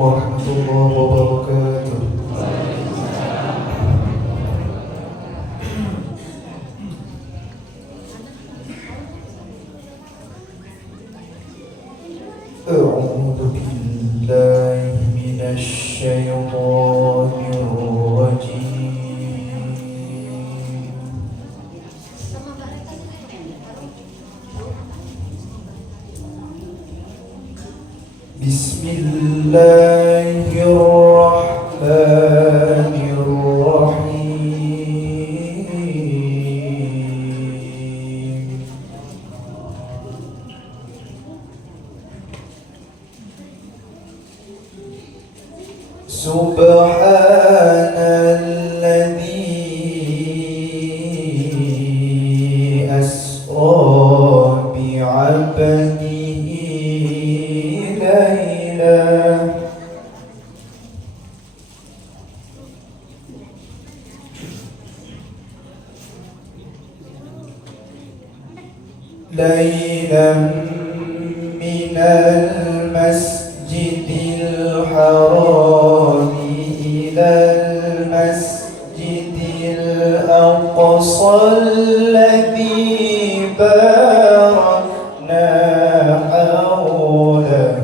ورحمة الله وبركاته. أعوذ بالله من الشيطان الرجيم. بسم الله الرحمن الرحيم. سبحان الذي أسرى بعبده ليلا من المسجد الحرام إلى المسجد الأقصى الذي باركنا حوله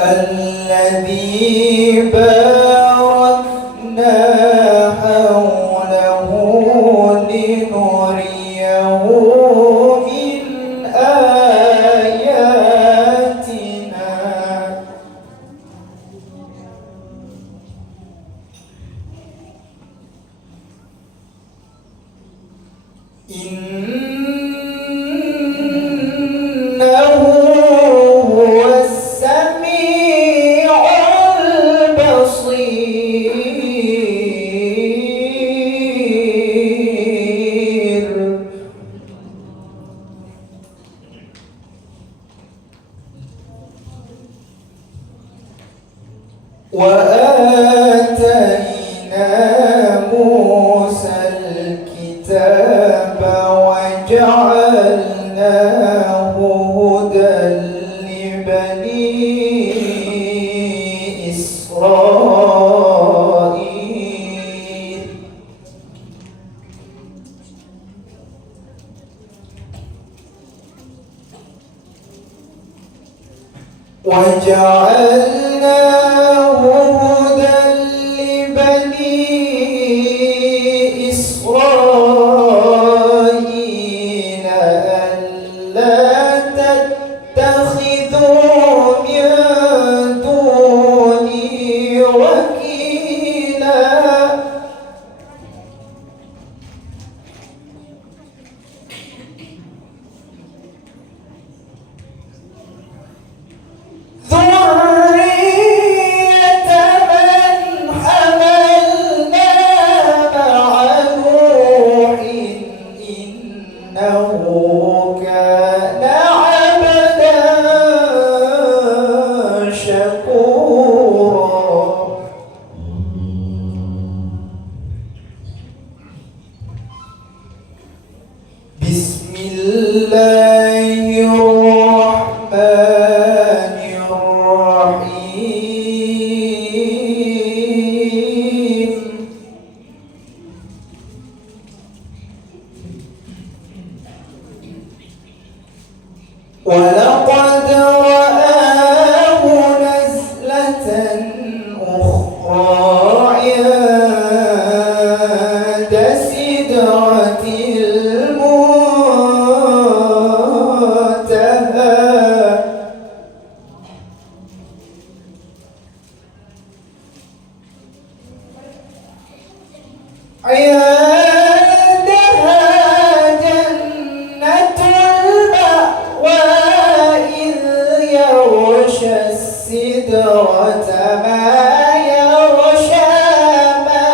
الذي باركنا حوله لنريه من آياتنا إنه هو السميع البصير. وآتينا موسى الكتاب وجعلناه هدى لبني إسرائيل. وجعلناه هدى لبني إسرائيل ألا تتخذوا من دوني وكيلا. ذرية من حملنا مع نوح إنه كان عبدا شكورا. بسم الله الرحمن الرحيم. ولقد رآه نزلة أخرى عند سدرة المنتهى عندها جنة المأوى إذ يغشى السدرة ما يغشى ما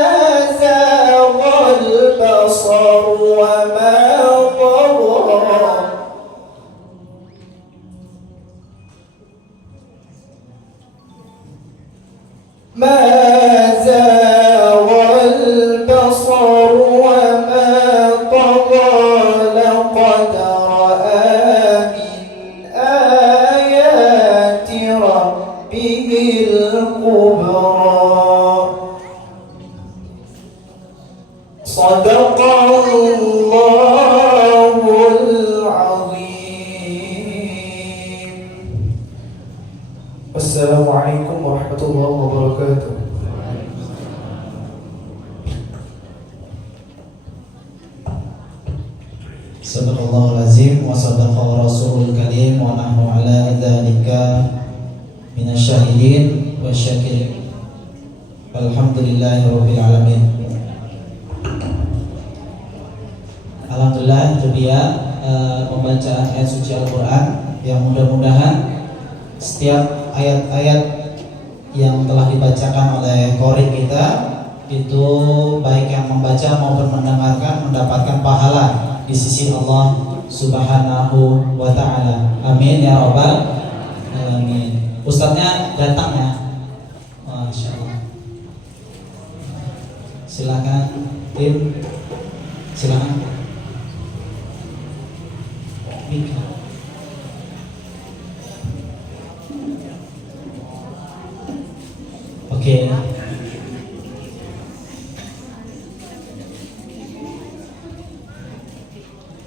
زاغ البصر وما وما طغى لقد رأى من آيات ربه الكبرى صدق الله العظيم. السلام عليكم ورحمة الله وبركاته. Sadaqallahul azim wa sadaqa rasulul karim wa nahnu ala dzalika minasyahidin wa syakirin. Alhamdulillahirabbil alamin. Alhamdulillah membaca ayat suci Al-Qur'an yang mudah-mudahan setiap ayat-ayat yang telah dibacakan oleh qori kita itu baik yang membaca maupun mendengarkan mendapatkan pahala di sisi Allah Subhanahu wa ta'ala. Amin ya rabbal alamin. Ustadznya datang ya. Masya Allah. Silakan tim. Silakan. Mika. Oke.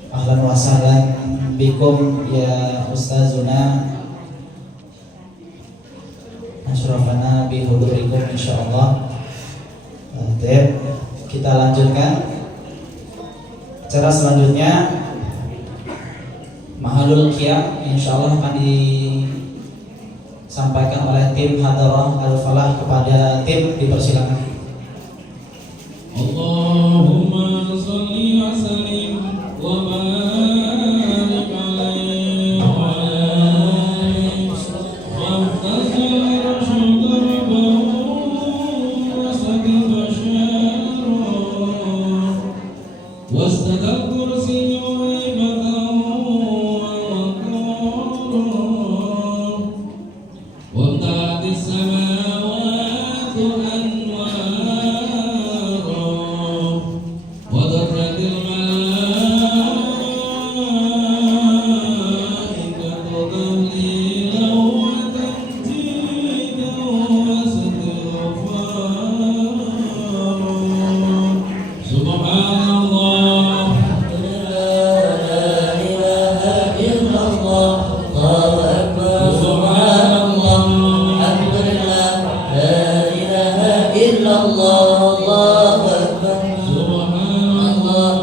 Ahlan wa sahlan bikum ya ustazuna asyrafana bi hudurikum insyaallah. Kita lanjutkan acara selanjutnya. Mahalul qiyam insyaallah akan disampaikan oleh tim Hadarah Al-Falah. Kepada tim dipersilakan. Allahumma shalli wa sallim wa barik alaihi wa alihi wa tasir syudrabahu wa sakif syarru wa istakal kursiyu وامتلأت السماوات أنوارا وضرت الملائكة تهليلا وتمجيدا واستغفارا سبحان الله لا إله إلا الله الله أكبر سبحان الله الحمد لله لا إله إلا الله الله أكبر سبحان الله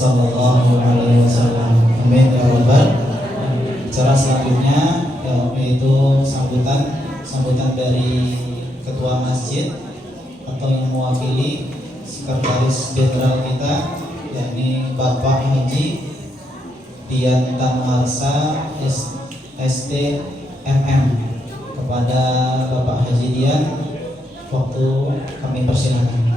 sallallahu alaihi wasallam. Amin ya rabbal alamin. Acara selanjutnya yaitu sambutan dari ketua masjid atau yang mewakili sekretaris jenderal kita, yakni Bapak Haji Dian Tamarsa STMM. Kepada Bapak Haji Dian, waktu kami persilakan.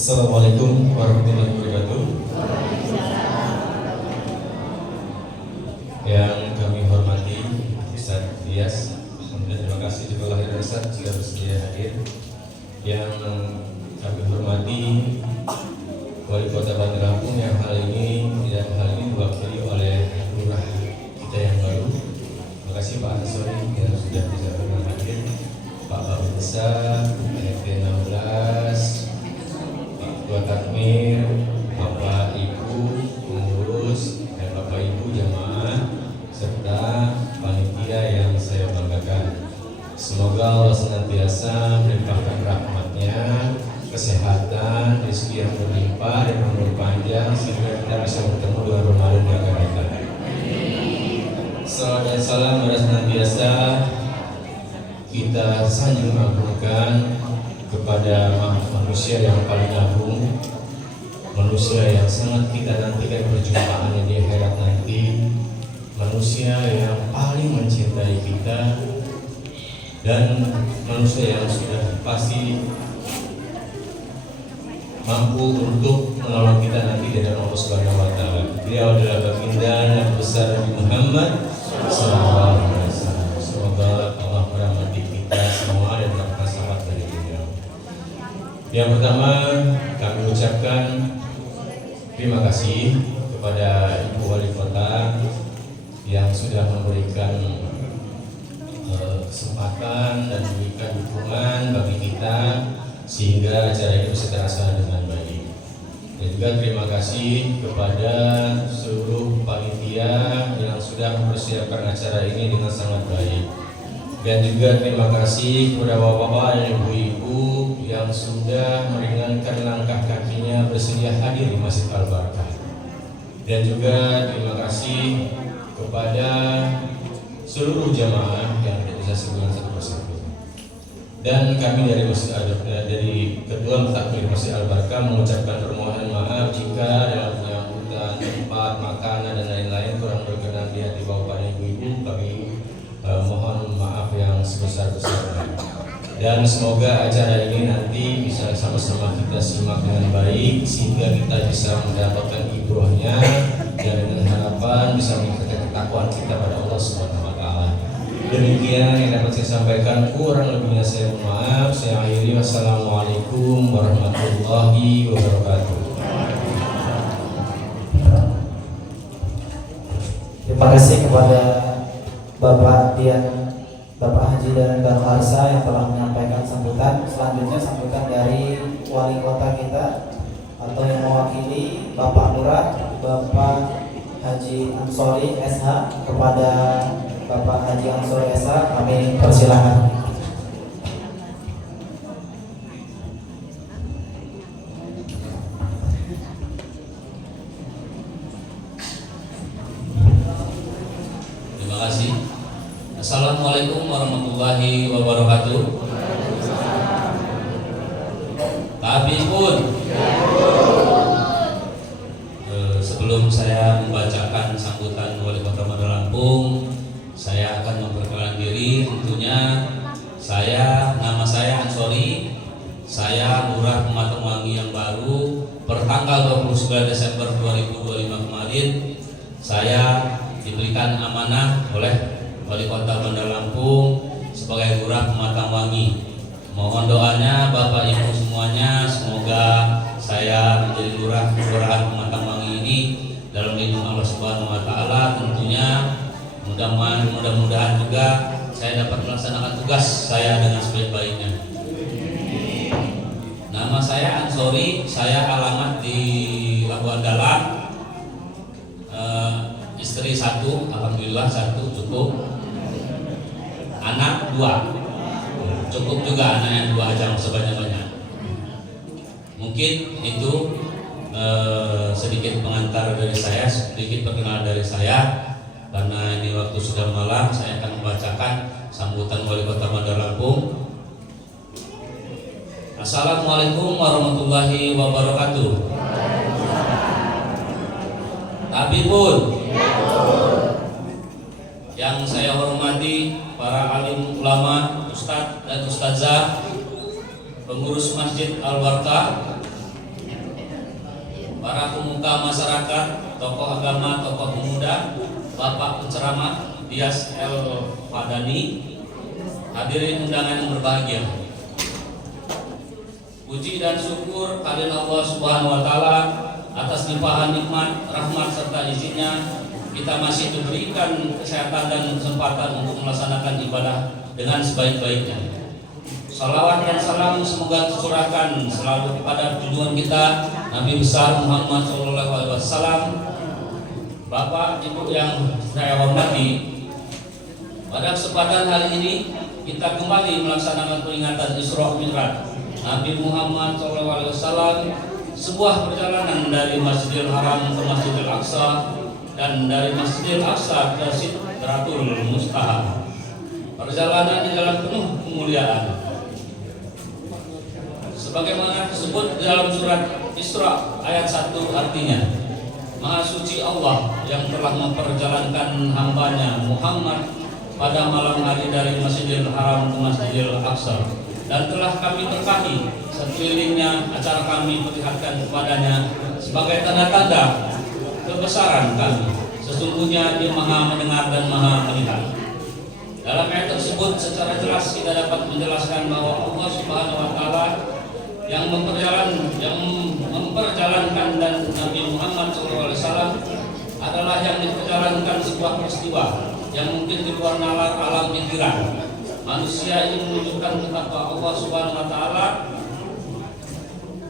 Assalamualaikum warahmatullahi wabarakatuh. Yang kami hormati Ustaz Dias, terima kasih juga lahir Ustaz sudah bersedia hadir. Yang kami hormati Wali Kota Bandar Lampung yang hal ini diwakili oleh lurah kita yang baru. Terima kasih Pak Ansori yang sudah bisa hadir, Pak Babinsa, RT 16, Ketua Takmir, Bapak Ibu pengurus dan Bapak Ibu jamaah serta panitia yang saya banggakan. Semoga Allah senantiasa melimpahkan rahmatnya, kesehatan, rezeki yang berlimpah dan umur panjang sehingga kita bisa bertemu dengan Ramadan yang akan datang. Salawat dan salam senantiasa kita sanjung agungkan kepada manusia yang paling agung, manusia yang sangat kita nantikan perjumpaannya di akhirat nanti, manusia yang paling mencintai kita, dan manusia yang sudah pasti mampu untuk menolong kita nanti dari Allah Subhanahu wa taala. Beliau adalah baginda Nabi besar Nabi Muhammad sallallahu alaihi wasallam. Semoga Allah merahmati kita semua dan merahmati sahabat dari beliau. Yang pertama, kami ucapkan terima kasih kepada Ibu Wali Kota yang sudah memberikan kesempatan dan memberikan dukungan bagi kita sehingga acara ini bisa terlaksana dengan baik. Dan juga terima kasih kepada seluruh panitia yang sudah mempersiapkan acara ini dengan sangat baik. Dan juga terima kasih kepada bapak-bapak dan ibu-ibu yang sudah meringankan langkah kakinya bersedia hadir di Masjid Al-Barkah. Dan juga terima kasih kepada seluruh jamaah yang tidak bisa sebulan satu persatu. Dan kami dari Ketua Takmir Masjid Al-Barkah mengucapkan permohonan maaf jika dalam penyambutan tempat, makanan dan lain-lain kurang berkenan di hati bapak dan ibu-ibu. Kami mohon maaf yang sebesar-besarnya. Dan semoga acara ini nanti bisa sama-sama kita simak dengan baik sehingga kita bisa mendapatkan ibrahnya dan dengan harapan bisa meningkatkan ketakwaan kita pada Allah Subhanahu wa taala. Demikian yang dapat saya sampaikan, kurang lebihnya saya mohon maaf. Saya akhiri, wassalamualaikum warahmatullahi wabarakatuh. Terima kasih kepada Bapak Dian, Bapak Haji dan Harsa yang telah menyampaikan sambutan. Selanjutnya sambutan dari Wali Kota kita atau yang mewakili Bapak Lurah, Bapak Haji Ansori SH. Kepada Bapak Haji Ansori SH kami persilakan. Terima kasih. Assalamualaikum warahmatullahi wabarakatuh. Tapi pun sebelum saya membacakan sambutan Wali Kota Bandar Lampung, saya akan memperkenalkan diri. Tentunya nama saya Ansori. Saya Lurah Pematang Wangi yang baru. Pertanggal 29 Desember 2025 kemarin, saya diberikan amanah oleh Wali Kota Bandar Lampung sebagai Lurah Pematang Wangi. Mohon doanya Bapak Ibu semuanya, semoga saya menjadi Lurahan Pematang Wangi ini dalam lindung Allah Subhanahu wa taala. Tentunya mudah-mudahan juga saya dapat melaksanakan tugas saya dengan sebaik-baiknya. Nama saya Ansori, saya alamat di Labuan Dalam. Istri satu, alhamdulillah satu cukup. anak 2. Cukup juga anak yang 2 aja sebanyak-banyak. Mungkin itu sedikit pengantar dari saya, sedikit perkenalan dari saya. Karena ini waktu sudah malam, saya akan membacakan sambutan Wali Kota Bandar Lampung. Assalamualaikum warahmatullahi wabarakatuh. Tabibun, yang saya hormati para alim ulama, ustadz dan ustazah, pengurus Masjid Al-Barkah, para pemuka masyarakat, tokoh agama, tokoh pemuda, bapak penceramah Dias El Fadani, hadirin undangan yang berbahagia. Puji dan syukur kehadirat Allah Subhanahu wa taala atas limpahan nikmat, rahmat serta izinnya kita masih diberikan kesehatan dan kesempatan untuk melaksanakan ibadah dengan sebaik-baiknya. Salawat dan salam semoga tercurahkan selalu kepada junjungan kita Nabi besar Muhammad SAW. Bapak Ibu yang saya hormati, pada kesempatan hari ini kita kembali melaksanakan peringatan Isra Mi'raj Nabi Muhammad SAW, sebuah perjalanan dari Masjidil Haram ke Masjidil Aqsa dan dari Masjidil Aqsa ke Sidratul Muntaha. Perjalanan di dalam penuh kemuliaan. Sebagaimana disebut di dalam surat Isra ayat 1, artinya Maha suci Allah yang telah memperjalankan hambanya Muhammad pada malam hari dari Masjidil Haram ke Masjidil Aqsa, dan telah kami berkahi sekelilingnya acara kami perlihatkan kepadanya sebagai tanda-tanda kebesaran kami. Sesungguhnya Dia Maha mendengar dan Maha melihat. Dalam ayat tersebut secara jelas kita dapat menjelaskan bahwa Allah Subhanahu wa taala yang memperjalankan dan Nabi Muhammad SAW adalah yang diperjalankan sebuah peristiwa yang mungkin di luar nalar alam pikiran. Manusia ini menunjukkan betapa Allah Subhanahu wa taala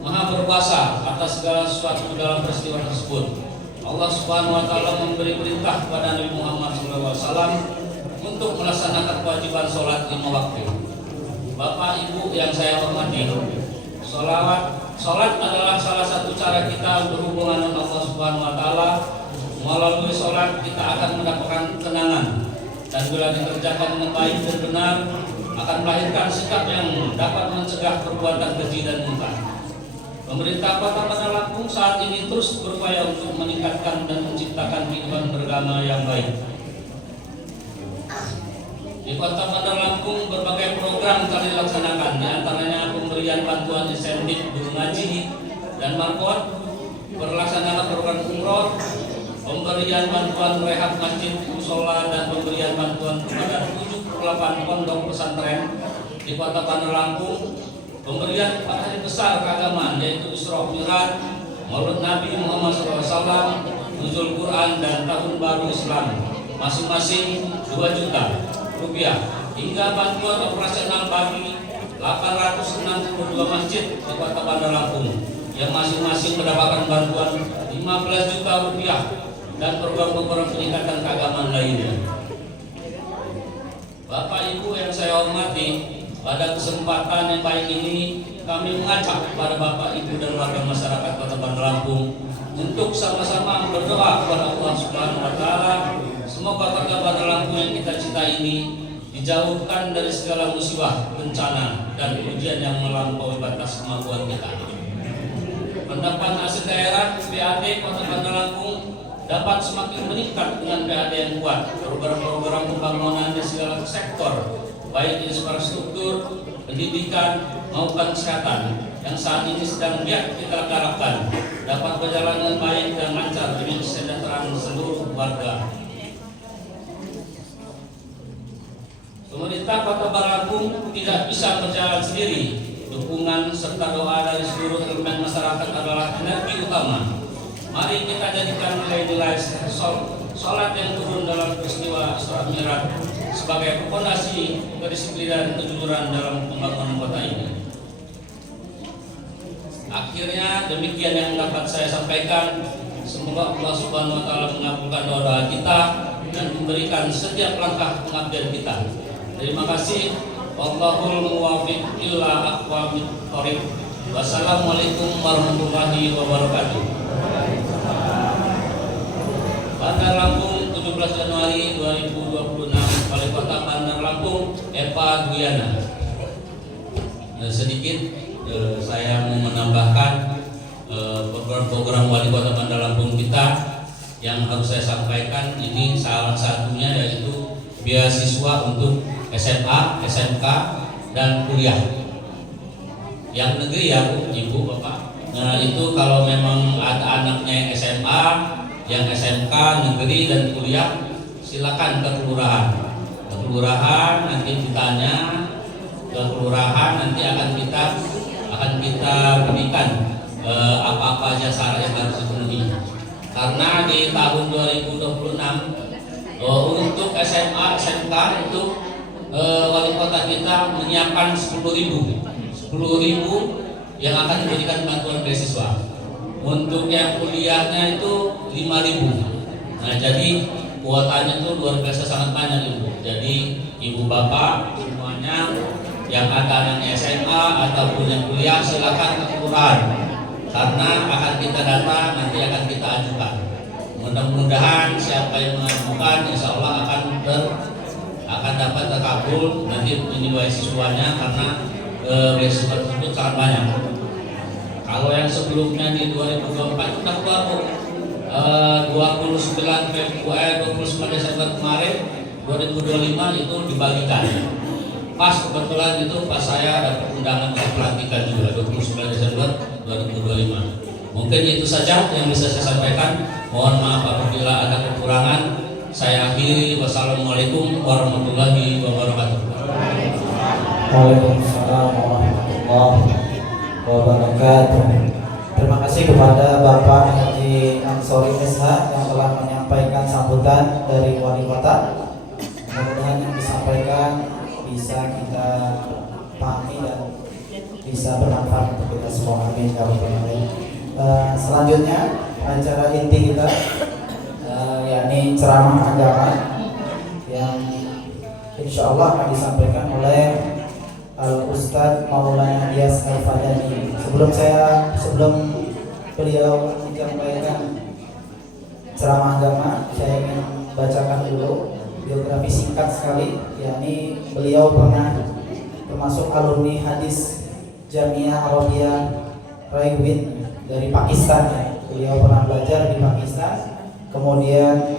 Maha berkuasa atas segala sesuatu dalam peristiwa tersebut. Allah Subhanahu wa taala memberi perintah kepada Nabi Muhammad SAW untuk melaksanakan kewajiban sholat 5 waktu. Bapak Ibu yang saya hormati, sholat adalah salah satu cara kita berhubungan dengan Allah Subhanahu wa taala. Melalui sholat kita akan mendapatkan ketenangan, dan bila dikerjakan dengan baik dan benar akan melahirkan sikap yang dapat mencegah perbuatan keji dan munkar. Pemerintah Kota Bandar Lampung saat ini terus berupaya untuk meningkatkan dan menciptakan kehidupan beragama yang baik. Di Kota Bandar Lampung berbagai program telah dilaksanakan, di antaranya pemberian bantuan insentif guru ngaji dan markot, pelaksanaan program umroh, pemberian bantuan rehab masjid, musola, dan pemberian bantuan kepada 78 pondok pesantren di Kota Bandar Lampung, pemberian hari besar keagamaan yaitu Isra Mi'raj, Maulid Nabi Muhammad SAW, Nuzul Quran, dan Tahun Baru Islam, masing-masing 2 juta rupiah, hingga bantuan operasional bagi 862 masjid di Kota Bandar Lampung yang masing-masing mendapatkan bantuan 15 juta rupiah, dan program-program peningkatan keagamaan lainnya. Bapak Ibu yang saya hormati, pada kesempatan yang baik ini kami mengajak kepada Bapak Ibu dan warga masyarakat Kota Bandar Lampung untuk sama-sama berdoa kepada Allah Subhanahu wa taala. Semoga Kota Bandar Lampung yang kita cintai ini dijauhkan dari segala musibah, bencana, dan ujian yang melampaui batas kemampuan kita. Pendapatan hasil daerah PAD Kota Bandar Lampung dapat semakin meningkat dengan PAD yang kuat. Program-program pembangunan di segala sektor, baik infrastruktur, pendidikan, maupun kesehatan, yang saat ini sedang giat kita harapkan dapat berjalan dengan baik dan lancar demi kesejahteraan seluruh warga. Pemerintah Kota Bandar Lampung tidak bisa berjalan sendiri. Dukungan serta doa dari seluruh elemen masyarakat adalah energi utama. Mari kita jadikan nilai-nilai sholat yang turun dalam peristiwa Isra Mi'raj sebagai fondasi kedisiplinan dan kejujuran dalam pembangunan kota ini. Akhirnya demikian yang dapat saya sampaikan. Semoga Allah Subhanahu wa taala mengabulkan doa-doa kita dan memberikan setiap langkah pengabdian kita. Terima kasih. Wallahul muwaffiq ila aqwamit thoriq. Wassalamualaikum warahmatullahi wabarakatuh. Bandar Lampung 17 Januari 2026. Wali Kota Bandar Lampung Eva Duyana. Sedikit saya mau menambahkan program Wali Kota Bandar Lampung kita yang harus saya sampaikan. Ini salah satunya yaitu beasiswa untuk SMA, SMK, dan kuliah. Yang negeri ya Bu, Ibu, Bapak. Nah itu kalau memang ada anaknya yang SMA, yang SMK, negeri, dan kuliah, silakan ke kelurahan. Ke kelurahan nanti ditanya, ke kelurahan nanti akan kita berikan apa-apa aja syarat yang harus dipenuhi. Karena di tahun 2026 untuk SMA, SMK itu wali kota kita menyiapkan 10.000 yang akan diberikan bantuan beasiswa. Untuk yang kuliahnya itu 5.000. Nah jadi kuotanya itu luar biasa sangat banyak Ibu. Jadi Ibu Bapak semuanya yang ada anaknya SMA ataupun yang kuliah silakan ke kelurahan. Karena akan kita data nanti akan kita ajukan. Mudah-mudahan siapa yang mengajukan insya Allah akan dapat terkabul nanti ini beasiswanya karena beasiswa tersebut sangat banyak. Kalau yang sebelumnya di 2024 kita keluar 29 Desember kemarin 2025 itu dibagikan. Pas kebetulan itu pas saya dapat undangan ke pelantikan juga 29 Desember 2025. Mungkin itu saja yang bisa saya sampaikan. Mohon maaf apabila ada kekurangan. Saya akhiri. Wassalamualaikum warahmatullahi wabarakatuh. Waalaikumsalam warahmatullahi wabarakatuh. Terima kasih kepada Bapak Haji Ansori SH yang telah menyampaikan sambutan dari Wali Kota. Mudah-mudahan yang disampaikan bisa kita pahami dan bisa bermanfaat untuk kita semua. Amin ya rabbal alamin. Selanjutnya acara inti kita yakni ceramah agama yang insya Allah akan disampaikan oleh Al-Ustadz Maulana Iyas Al-Fadani. Sebelum beliau menyampaikan ceramah agama, saya ingin bacakan dulu biografi singkat sekali, yakni beliau pernah termasuk alumni hadis Jamiah Arabia Raywin dari Pakistan ya. Beliau pernah belajar di Pakistan, kemudian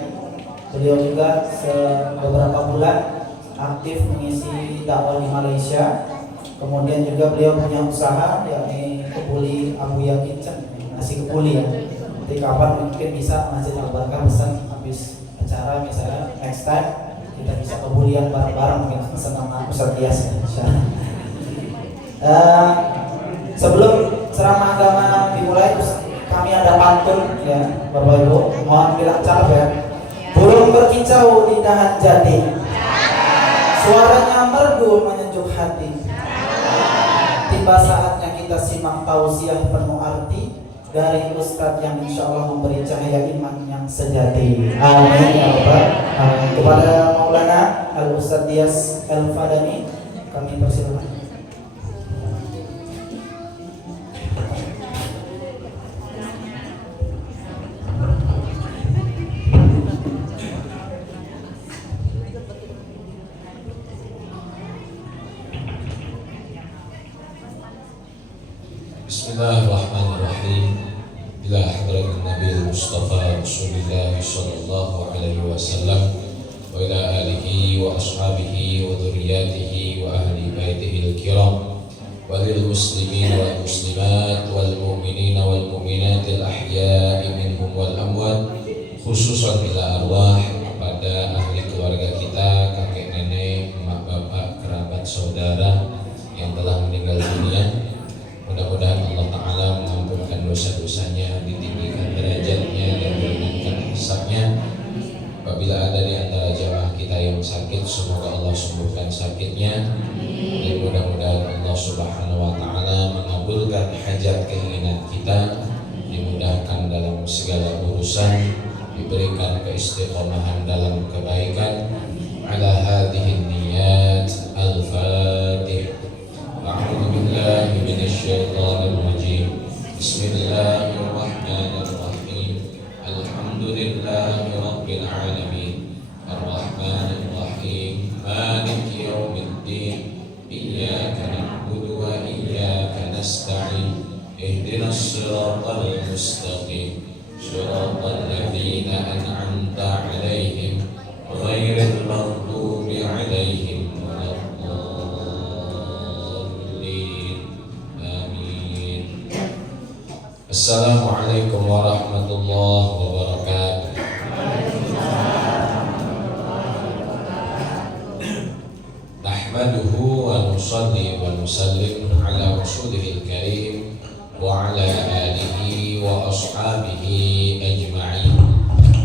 beliau juga beberapa bulan aktif mengisi dakwah di Malaysia. Kemudian juga beliau punya usaha yakni kebuli Abuya Kitchen, nasi kebuli ya. Nanti kapan mungkin bisa Masjid Al-Barkah pesan habis acara misalnya next time kita bisa kebulian bareng-bareng mungkin pesan sama Ustaz Iyas ya. Sebelum ceramah agama dimulai kami ada pantun ya Bapak Ibu, mohon bilang cakep ya. Burung berkicau di dahan jati, suaranya merdu menyejuk hati. Tiba saatnya kita simak tausiah penuh arti dari Ustadz yang insya Allah memberi cahaya iman yang sejati. Amin ya Rabbal alamin. Kepada Maulana Al-Ustadz Iyas Al-Fadani kami persilakan. Bismillahirrahmanirrahim. Ila hadratin Nabi Mustafa Rasulullah sallallahu alaihi wasallam wa ila alihi wa ashabihi wa dzurriyyatihi wa ahli baitihi al-kiram wa lil muslimin wal muslimat wal mu'minin wal mu'minat al ahya'i minhum wal amwat, khususan ila arwah kepada ahli keluarga kita, kakek nenek, emak bapak, kerabat saudara yang telah meninggal dunia. Mudah-mudahan Allah Ta'ala mengampunkan dosa-dosanya, ditinggikan derajatnya dan meringankan hisabnya. Apabila ada di antara jamaah kita yang sakit, semoga Allah sembuhkan sakitnya. Dan mudah-mudahan Allah Subhanahu Wa Ta'ala mengabulkan hajat keinginan kita, dimudahkan dalam segala urusan, diberikan keistiqomahan dalam kebaikan. Ala hadhihi niyat الصراط المستقيم صراط الذين أنعمت عليهم غير المغضوب عليهم ولا الضالين آمين. Assalamualaikum warahmatullahi wabarakatuh. Nahmaduhu wa nusalli wa nusallim ala rasulihil karim wa ala alihi wa ashabihi ajma'in.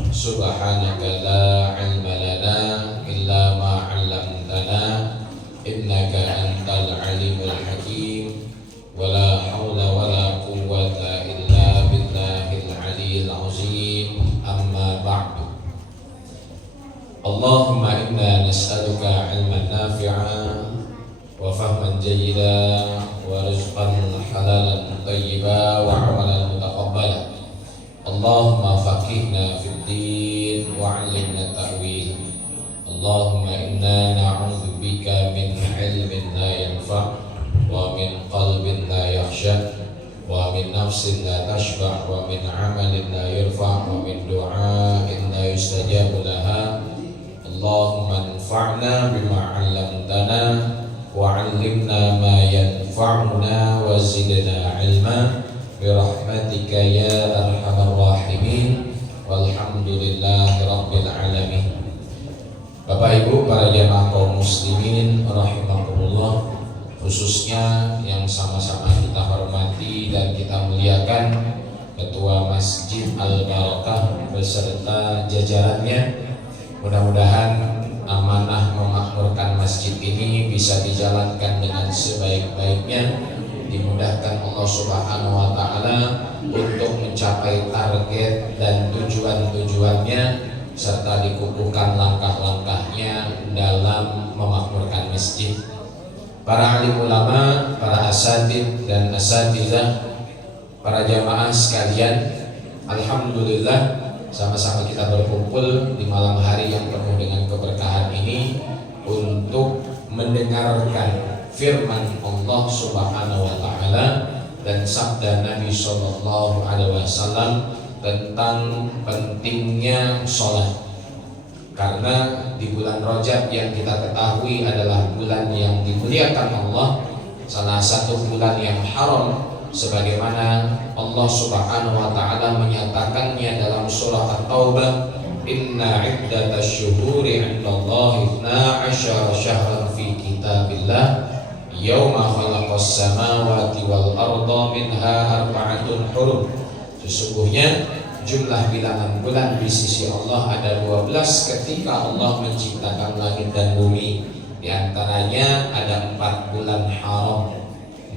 Subhanaka la ilma lana illa ma 'allamtana innaka antal alimul hakim. Wala haula wala quwwata illa billahil aliyyil azim. Amma ba'du. Allahumma inna nas'aluka ilman nafi'an wa fahman jayyida wa rizqan halalan thayyiba wa amalan mutaqabbala. Allahumma faqihna fid din wa 'allimna ta'wil. Allahumma inna na'udzubika min ilmin la yanfa' wa min qalbin la yakhsha wa min nafsin la tashba' wa min 'amalin la yurfa' wa min du'ain la yustajabu laha. Allahumma anfa'na bima 'allamtana wa 'allimna ma yanfa'una wa zidna 'ilma bi rahmatika ya arhamar rahimin walhamdulillahi rabbil alamin. Bapak Ibu para jamaah kaum muslimin rahimakumullah, khususnya yang sama-sama kita hormati dan kita muliakan Ketua Masjid Al-Barakah beserta jajarannya. Mudah-mudahan amanah memakmurkan masjid ini bisa dijalankan dengan sebaik-baiknya, dimudahkan Allah Subhanahu wa taala untuk mencapai target dan tujuan-tujuannya serta dikukuhkan langkah-langkahnya dalam memakmurkan masjid. Para alim ulama, para asatidz dan asatidzah, para jamaah sekalian, alhamdulillah sama-sama kita berkumpul di malam hari yang penuh dengan keberkahan ini untuk mendengarkan firman Allah Subhanahu wa taala dan sabda Nabi sallallahu alaihi wasallam tentang pentingnya sholat. Karena di bulan Rajab yang kita ketahui adalah bulan yang dimuliakan Allah, salah satu bulan yang haram, sebagaimana Allah Subhanahu wa taala menyatakannya dalam surah At-Taubah, inna iddatasyuhuri 'indallahi 12 syahran fi kitabillah yauma khalaqas samawati wal arda minha arba'atun hurum. Sesungguhnya jumlah bilangan bulan di sisi Allah ada 12 ketika Allah menciptakan langit dan bumi. Di antaranya ada 4 bulan haram.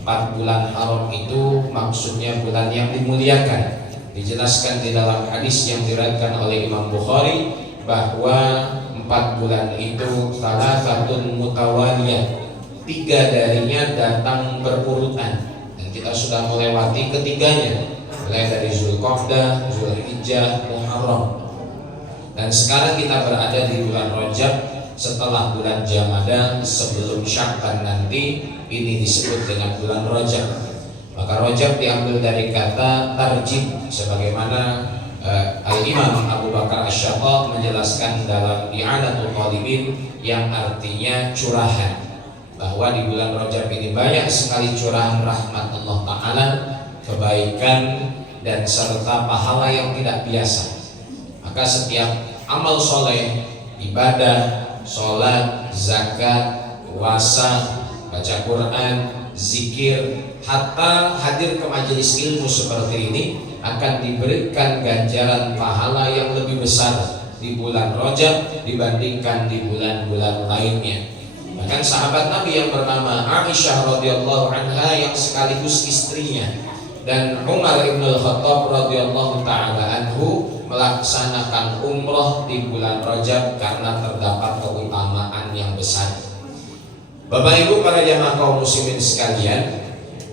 4 bulan haram itu maksudnya bulan yang dimuliakan. Dijelaskan di dalam hadis yang diriwayatkan oleh Imam Bukhari bahwa 4 bulan itu salasatun mutawaliyah, 3 darinya datang berurutan dan kita sudah melewati ketiganya, mulai dari Zulqa'dah, Zulhijjah, Muharram. Dan sekarang kita berada di bulan Rajab setelah bulan Jamadah, sebelum Sya'ban nanti. Ini disebut dengan bulan Rajab. Maka Rajab diambil dari kata tarjib, sebagaimana Al-Imam Abu Bakar Asy-Syattab menjelaskan dalam I'anatul Talibin yang artinya curahan, bahwa di bulan Rajab ini banyak sekali curahan rahmat Allah Ta'ala, kebaikan dan serta pahala yang tidak biasa. Maka setiap amal soleh, ibadah, sholat, zakat, puasa, baca Quran, zikir, hatta hadir ke majelis ilmu seperti ini akan diberikan ganjaran pahala yang lebih besar di bulan Rajab dibandingkan di bulan-bulan lainnya. Bahkan sahabat Nabi yang bernama Aisyah radhiyallahu anha yang sekaligus istrinya dan Umar ibn al-Khattab radhiyallahu taala anhu melaksanakan umroh di bulan Rajab karena terdapat keutamaan yang besar. Bapak Ibu para jamaah kaum muslimin sekalian,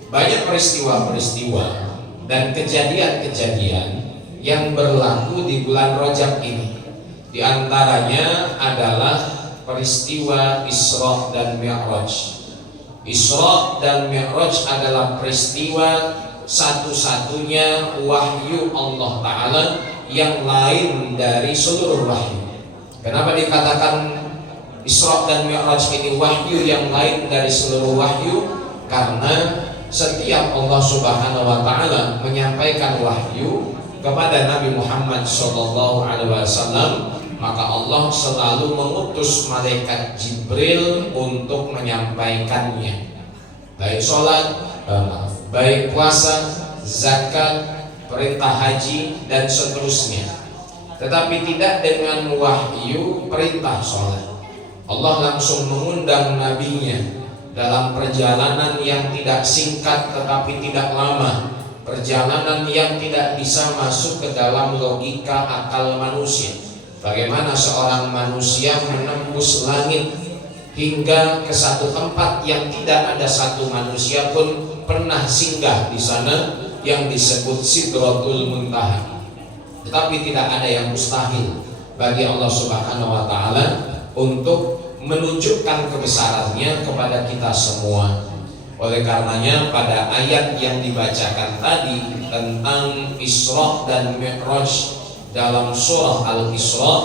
banyak peristiwa-peristiwa dan kejadian-kejadian yang berlaku di bulan Rajab ini. Di antaranya adalah peristiwa Isra dan Mi'raj. Isra dan Mi'raj adalah peristiwa satu-satunya wahyu Allah Ta'ala yang lain dari seluruh wahyu. Kenapa dikatakan Isra dan Mi'raj ini wahyu yang lain dari seluruh wahyu? Karena setiap Allah Subhanahu wa Ta'ala menyampaikan wahyu kepada Nabi Muhammad SAW, maka Allah selalu mengutus malaikat Jibril untuk menyampaikannya. Baik sholat, baik puasa, zakat, perintah haji, dan seterusnya. Tetapi tidak dengan wahyu perintah sholat. Allah langsung mengundang nabinya dalam perjalanan yang tidak singkat tetapi tidak lama, perjalanan yang tidak bisa masuk ke dalam logika akal manusia. Bagaimana seorang manusia menembus langit hingga ke satu tempat yang tidak ada satu manusia pun pernah singgah di sana, yang disebut Sidratul Muntaha. Tetapi tidak ada yang mustahil bagi Allah Subhanahu wa Ta'ala untuk menunjukkan kebesarannya kepada kita semua. Oleh karenanya pada ayat yang dibacakan tadi tentang Isra dan Mi'raj dalam surah Al-Isra,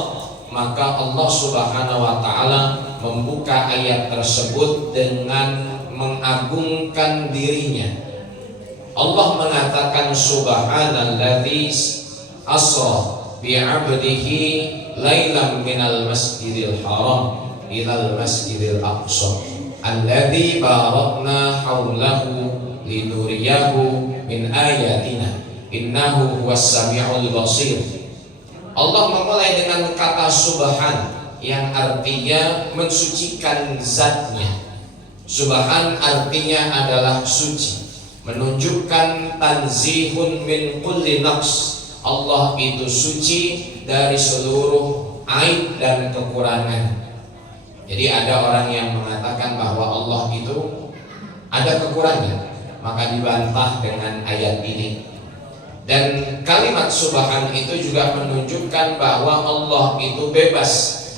maka Allah Subhanahu wa Ta'ala membuka ayat tersebut dengan mengagungkan dirinya. Allah mengatakan subhanalladzi asra bi'abdihi lailan minal masjidil haram ilal masjidil aqsa alladzi barakna haulahu linuriyahu min ayatina innahu huwas samiul basir. Allah memulai dengan kata subhan yang artinya mensucikan zatnya. Subhan artinya adalah suci, menunjukkan tanzihun min kulli naqs. Allah itu suci dari seluruh aib dan kekurangan. Jadi ada orang yang mengatakan bahwa Allah itu ada kekurangan, maka dibantah dengan ayat ini. Dan kalimat subhan itu juga menunjukkan bahwa Allah itu bebas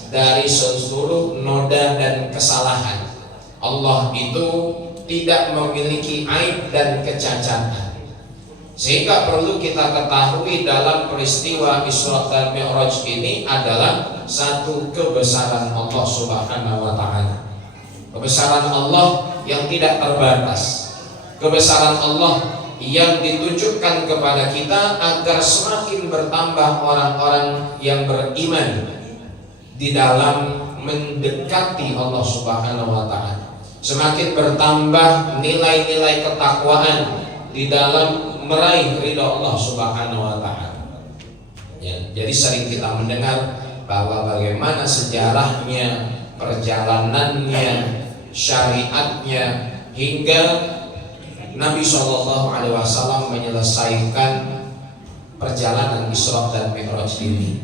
dari seluruh noda dan kesalahan. Allah itu tidak memiliki aib dan kecacatan. Sehingga perlu kita ketahui dalam peristiwa Isra dan Mi'raj ini adalah satu kebesaran Allah Subhanahu wa Ta'ala. Kebesaran Allah yang tidak terbatas. Kebesaran Allah yang ditunjukkan kepada kita agar semakin bertambah orang-orang yang beriman di dalam mendekati Allah Subhanahu wa Ta'ala. Semakin bertambah nilai-nilai ketakwaan di dalam meraih ridha Allah Subhanahu wa Ta'ala. Ya, jadi sering kita mendengar bahwa bagaimana sejarahnya, perjalanannya, syariatnya, hingga Nabi SAW menyelesaikan perjalanan Isra dan Mi'raj ini.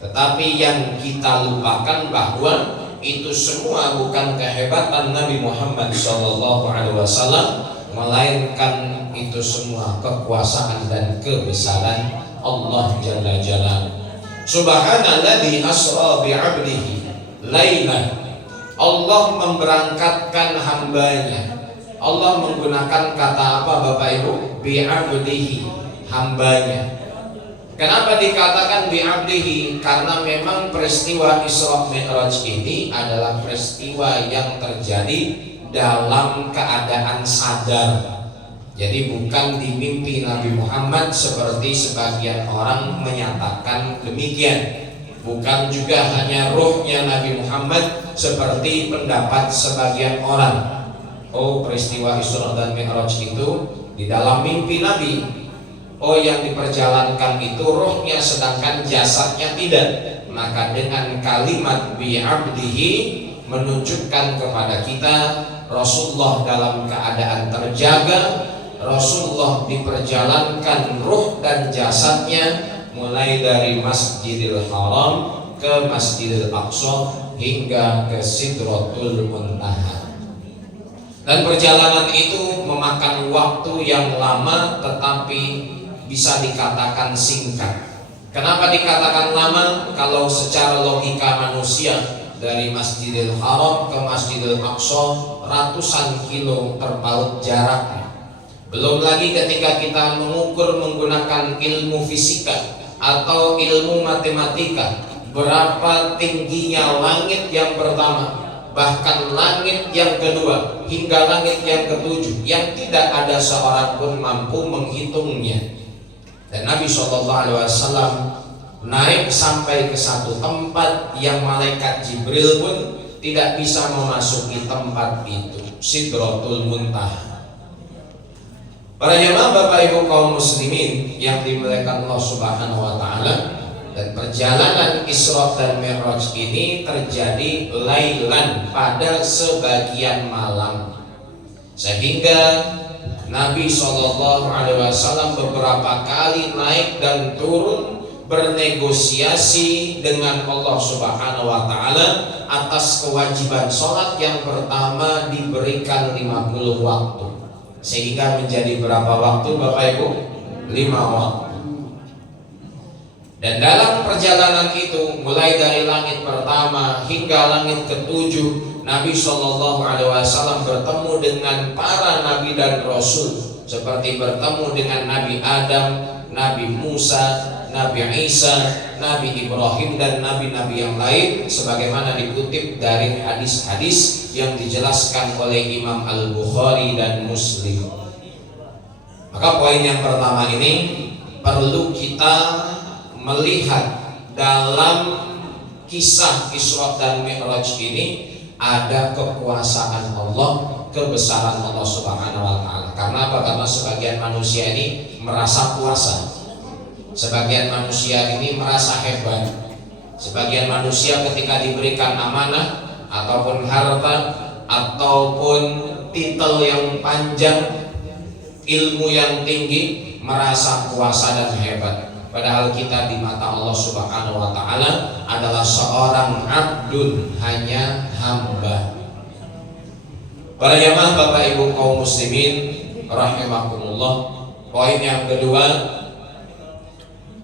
Tetapi yang kita lupakan bahwa itu semua bukan kehebatan Nabi Muhammad SAW, melainkan itu semua kekuasaan dan kebesaran Allah Jalla Jalaluhu. Subhanalladzi asra bi'abdihi lailan. Allah memberangkatkan hambanya. Allah menggunakan kata apa Bapak Ibu? Bi'abdihi, hambanya. Kenapa dikatakan bi'abdihi? Karena memang peristiwa Isra Mi'raj ini adalah peristiwa yang terjadi dalam keadaan sadar. Jadi bukan di mimpi Nabi Muhammad seperti sebagian orang menyatakan demikian. Bukan juga hanya ruhnya Nabi Muhammad seperti pendapat sebagian orang. Oh, peristiwa Isra dan Mi'raj itu di dalam mimpi Nabi. Oh, yang diperjalankan itu ruhnya sedangkan jasadnya tidak. Maka dengan kalimat bi'abdihi menunjukkan kepada kita Rasulullah dalam keadaan terjaga. Rasulullah diperjalankan ruh dan jasadnya mulai dari Masjidil Haram ke Masjidil Aqsa hingga ke Sidratul Muntaha. Dan perjalanan itu memakan waktu yang lama tetapi bisa dikatakan singkat. Kenapa dikatakan lama? Kalau secara logika manusia dari Masjidil Haram ke Masjidil Aqsa ratusan kilo terpaut jaraknya. Belum lagi ketika kita mengukur menggunakan ilmu fisika atau ilmu matematika, berapa tingginya langit yang pertama, bahkan langit yang kedua, hingga langit yang ketujuh, yang tidak ada seorang pun mampu menghitungnya. Dan Nabi SAW naik sampai ke satu tempat yang malaikat Jibril pun tidak bisa memasuki tempat itu, Sidratul Muntaha. Para jemaah Bapak Ibu kaum muslimin yang dimuliakan Allah Subhanahu wa taala, dan perjalanan Isra dan Mi'raj ini terjadi lailan, pada sebagian malam, sehingga Nabi SAW beberapa kali naik dan turun bernegosiasi dengan Allah Subhanahu wa taala atas kewajiban sholat yang pertama diberikan 50 waktu, sehingga menjadi berapa waktu Bapak Ibu? 5 waktu. Dan dalam perjalanan itu, mulai dari langit pertama hingga langit ketujuh, Nabi SAW bertemu dengan para nabi dan rasul, seperti bertemu dengan Nabi Adam, Nabi Musa, Nabi Isa, Nabi Ibrahim, dan nabi-nabi yang lain, sebagaimana dikutip dari hadis-hadis yang dijelaskan oleh Imam Al-Bukhari dan Muslim. Maka poin yang pertama ini perlu kita melihat dalam kisah Isra dan Mi'raj ini ada kekuasaan Allah, kebesaran Allah Subhanahu wa taala. Karena apa? Karena sebagian manusia ini merasa kuasa. Sebagian manusia ini merasa hebat. Sebagian manusia ketika diberikan amanah ataupun harta ataupun titel yang panjang, ilmu yang tinggi, merasa kuasa dan hebat. Padahal kita di mata Allah Subhanahu wa taala adalah seorang abdun, hanya hamba. Para jamaah Bapak Ibu kaum muslimin rahimakumullah, poin yang kedua,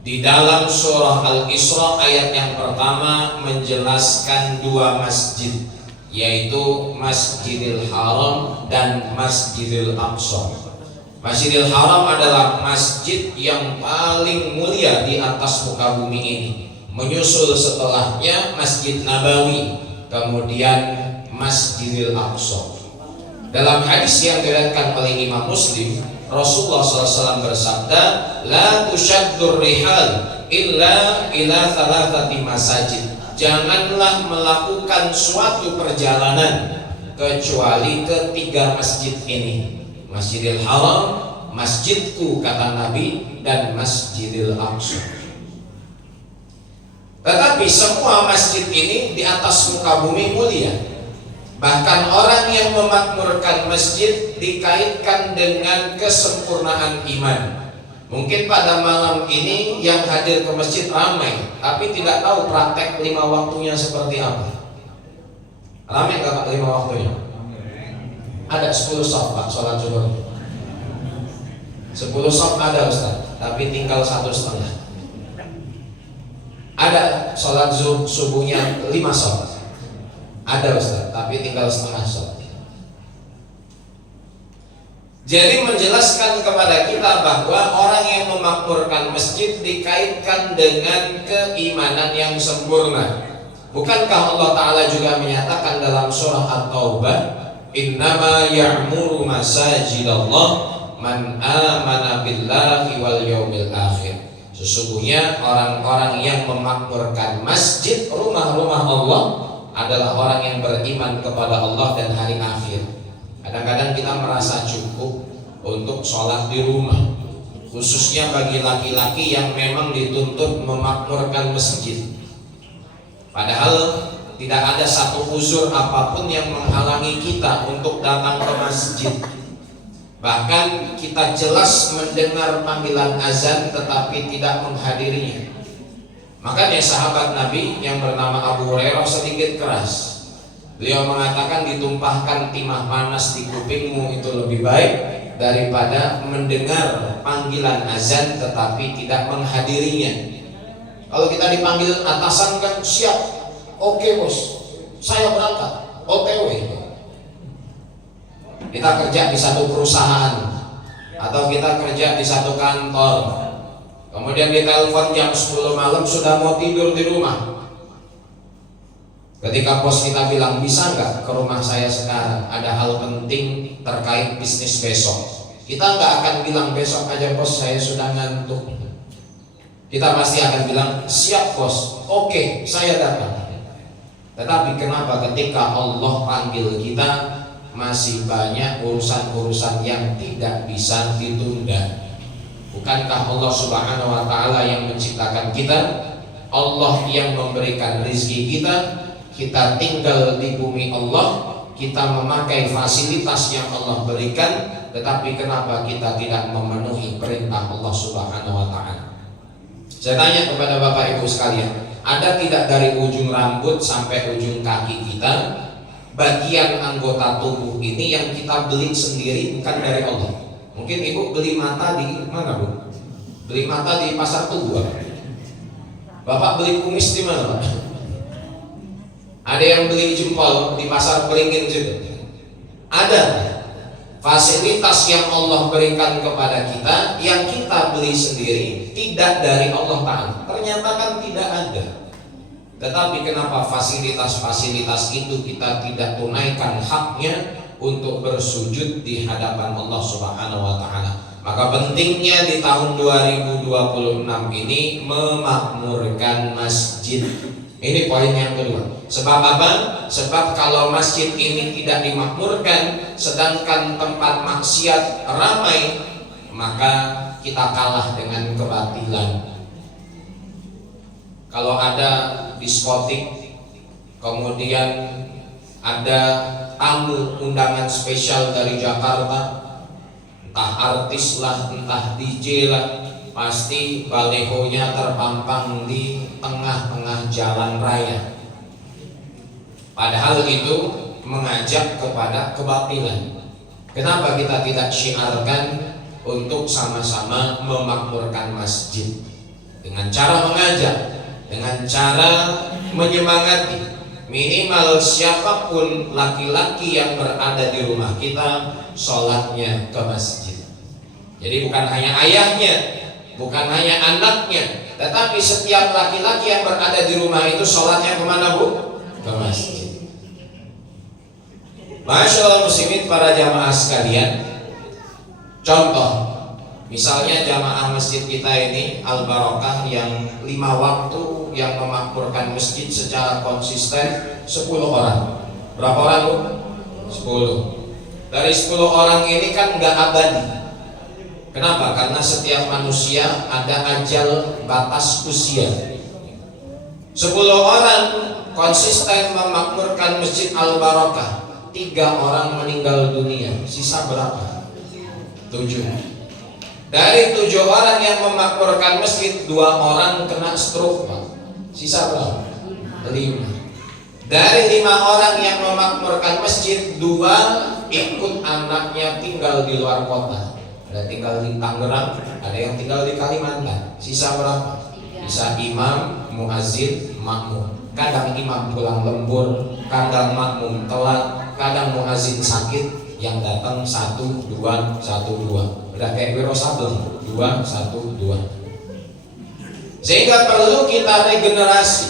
di dalam surah Al-Isra ayat yang pertama menjelaskan 2 masjid, yaitu Masjidil Haram dan Masjidil Aqsa. Masjidil Haram adalah masjid yang paling mulia di atas muka bumi ini. Menyusul setelahnya Masjid Nabawi, kemudian Masjidil Aqsa. Dalam hadis yang diriwayatkan oleh Imam Muslim, Rasulullah SAW bersabda, "La tushaddur rihal illa ila thalathati masajid." Janganlah melakukan suatu perjalanan kecuali ke 3 masjid ini. Masjidil Haram, masjidku kata Nabi, dan Masjidil Aqsa. Tetapi semua masjid ini di atas muka bumi mulia. Bahkan orang yang memakmurkan masjid dikaitkan dengan kesempurnaan iman. Mungkin pada malam ini yang hadir ke masjid ramai, tapi tidak tahu praktek 5 waktunya seperti apa. Ramai gak 5 waktunya? Ada 10 shaf Pak, sholat zuhur 10 shaf ada Ustaz, tapi tinggal 1,5. Ada sholat subuhnya 5 shaf, ada Ustaz, tapi tinggal setengah shaf. Jadi menjelaskan kepada kita bahwa orang yang memakmurkan masjid dikaitkan dengan keimanan yang sempurna. Bukankah Allah Ta'ala juga menyatakan dalam surah At-Taubah, "Innama ya'muru masajidallah man amana billahi wal yawmil akhir." Sesungguhnya orang-orang yang memakmurkan masjid, rumah-rumah Allah, adalah orang yang beriman kepada Allah dan hari akhir. Kadang-kadang kita merasa cukup untuk sholat di rumah, khususnya bagi laki-laki yang memang dituntut memakmurkan masjid. Padahal tidak ada satu uzur apapun yang menghalangi kita untuk datang ke masjid. Bahkan kita jelas mendengar panggilan azan tetapi tidak menghadirinya. Makanya sahabat Nabi yang bernama Abu Hurairah sedikit keras. Beliau mengatakan, ditumpahkan timah panas di kupingmu itu lebih baik daripada mendengar panggilan azan tetapi tidak menghadirinya. Kalau kita dipanggil atasan kan siap, oke bos, saya berangkat, OTW. Kita kerja di satu perusahaan, atau kita kerja di satu kantor, kemudian ditelepon jam 10 malam sudah mau tidur di rumah. Ketika bos kita bilang, bisa nggak ke rumah saya sekarang, ada hal penting terkait bisnis besok, kita nggak akan bilang besok aja bos, saya sudah ngantuk. Kita pasti akan bilang, siap bos, oke, saya datang. Tetapi kenapa ketika Allah panggil kita, masih banyak urusan-urusan yang tidak bisa ditunda? Bukankah Allah Subhanahu wa Ta'ala yang menciptakan kita, Allah yang memberikan rezeki kita, kita tinggal di bumi Allah, kita memakai fasilitas yang Allah berikan, tetapi kenapa kita tidak memenuhi perintah Allah Subhanahu wa Ta'ala? Saya tanya kepada Bapak Ibu sekalian, ada tidak dari ujung rambut sampai ujung kaki kita bagian anggota tubuh ini yang kita beli sendiri, bukan dari Allah? Mungkin Ibu beli mata di mana, Bu? Beli mata di pasar Tugu. Bapak beli kumis di mana, Pak? Ada yang beli jempol di pasar Beringin juga. Ada fasilitas yang Allah berikan kepada kita yang kita beli sendiri, tidak dari Allah Ta'ala. Ternyata kan tidak ada. Tetapi kenapa fasilitas-fasilitas itu kita tidak tunaikan haknya untuk bersujud di hadapan Allah Subhanahu wa Ta'ala? Maka pentingnya di tahun 2026 ini memakmurkan masjid. Ini poin yang kedua. Sebab apa? Sebab kalau masjid ini tidak dimakmurkan, sedangkan tempat maksiat ramai, maka kita kalah dengan kebatilan. Kalau ada diskotik, kemudian ada tamu undangan spesial dari Jakarta, entah artis lah, entah DJ lah, pasti balehonya terpampang di tengah-tengah jalan raya. Padahal itu mengajak kepada kebatilan. Kenapa kita tidak syiarkan untuk sama-sama memakmurkan masjid dengan cara mengajak, dengan cara menyemangati? Minimal siapapun laki-laki yang berada di rumah kita, sholatnya ke masjid. Jadi bukan hanya ayahnya, bukan hanya anaknya, tetapi setiap laki-laki yang berada di rumah itu sholatnya kemana, Bu? Ke masjid. Masyaallah muslimin, para jamaah sekalian, contoh misalnya jamaah masjid kita ini Al Barokah yang 5 waktu yang memakmurkan masjid secara konsisten 10 orang. Berapa orang, Bu? 10. Dari 10 orang ini kan nggak abadi. Kenapa? Karena setiap manusia ada ajal batas usia. 10 orang konsisten memakmurkan masjid Al Barokah, 3 orang meninggal dunia, sisa berapa? 7. Dari 7 orang yang memakmurkan masjid, 2 orang kena stroke, Pak. Sisa berapa? 5. Dari 5 orang yang memakmurkan masjid, 2 ikut anaknya tinggal di luar kota. Ada tinggal di Tangerang, ada yang tinggal di Kalimantan. Sisa berapa? Sisa imam, muazzin, makmum. Kadang imam pulang lembur, kadang makmum telat, kadang muazzin sakit, yang datang 1, 2, 1, 2. Udah kayak Wiro Sableng, 2, 1, 2. Sehingga perlu kita regenerasi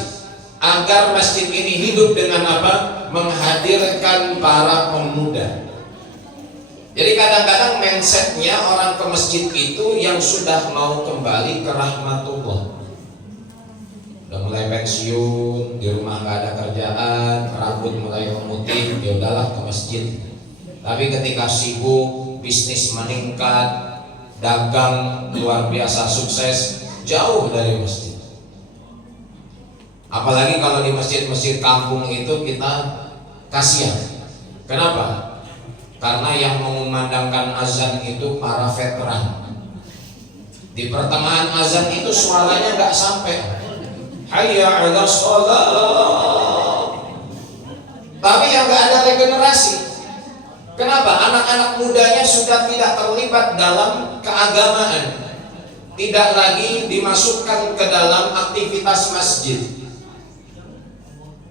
agar masjid ini hidup dengan apa? Menghadirkan para pemuda. Jadi kadang-kadang mindsetnya orang ke masjid itu yang sudah mau kembali ke rahmatullah, udah mulai pensiun, di rumah nggak ada kerjaan, rambut mulai memutih, ya udahlah ke masjid. Tapi ketika sibuk, bisnis meningkat, dagang luar biasa sukses, jauh dari masjid. Apalagi kalau di masjid-masjid kampung itu kita kasihan. Kenapa? Karena yang mengumandangkan azan itu para veteran. Di pertengahan azan itu suaranya nggak sampai. Hayya 'alas shalah. Tapi yang nggak ada regenerasi. Kenapa? Anak-anak mudanya sudah tidak terlibat dalam keagamaan, tidak lagi dimasukkan ke dalam aktivitas masjid.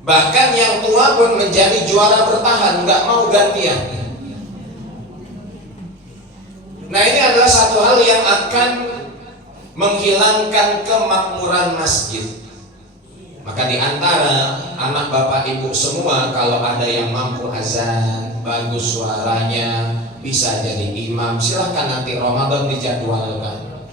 Bahkan yang tua pun menjadi juara bertahan, nggak mau gantian. Nah, ini adalah satu hal yang akan menghilangkan kemakmuran masjid. Maka di antara anak bapak ibu semua, kalau ada yang mampu azan, bagus suaranya, bisa jadi imam, silahkan nanti Ramadan dijadwalkan.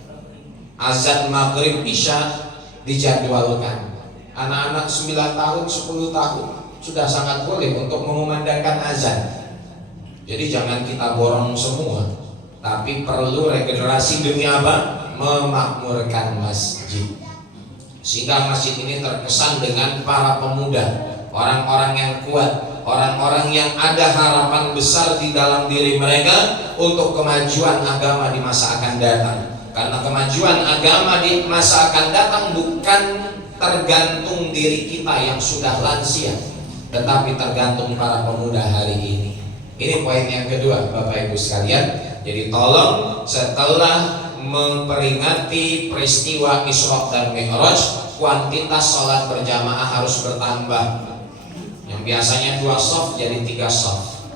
Azan maghrib isya dijadwalkan. Anak-anak 9 tahun, 10 tahun sudah sangat boleh untuk mengumandangkan azan. Jadi jangan kita borong semua, tapi perlu regenerasi demi apa? Memakmurkan masjid. Sehingga masjid ini terkesan dengan para pemuda, orang-orang yang kuat, orang-orang yang ada harapan besar di dalam diri mereka untuk kemajuan agama di masa akan datang. Karena kemajuan agama di masa akan datang bukan tergantung diri kita yang sudah lansia, tetapi tergantung para pemuda hari ini. Ini poin yang kedua, Bapak Ibu sekalian. Jadi tolong setelah memperingati peristiwa Isra dan Mi'raj, kuantitas sholat berjamaah harus bertambah. Yang biasanya 2 shaf jadi 3 shaf,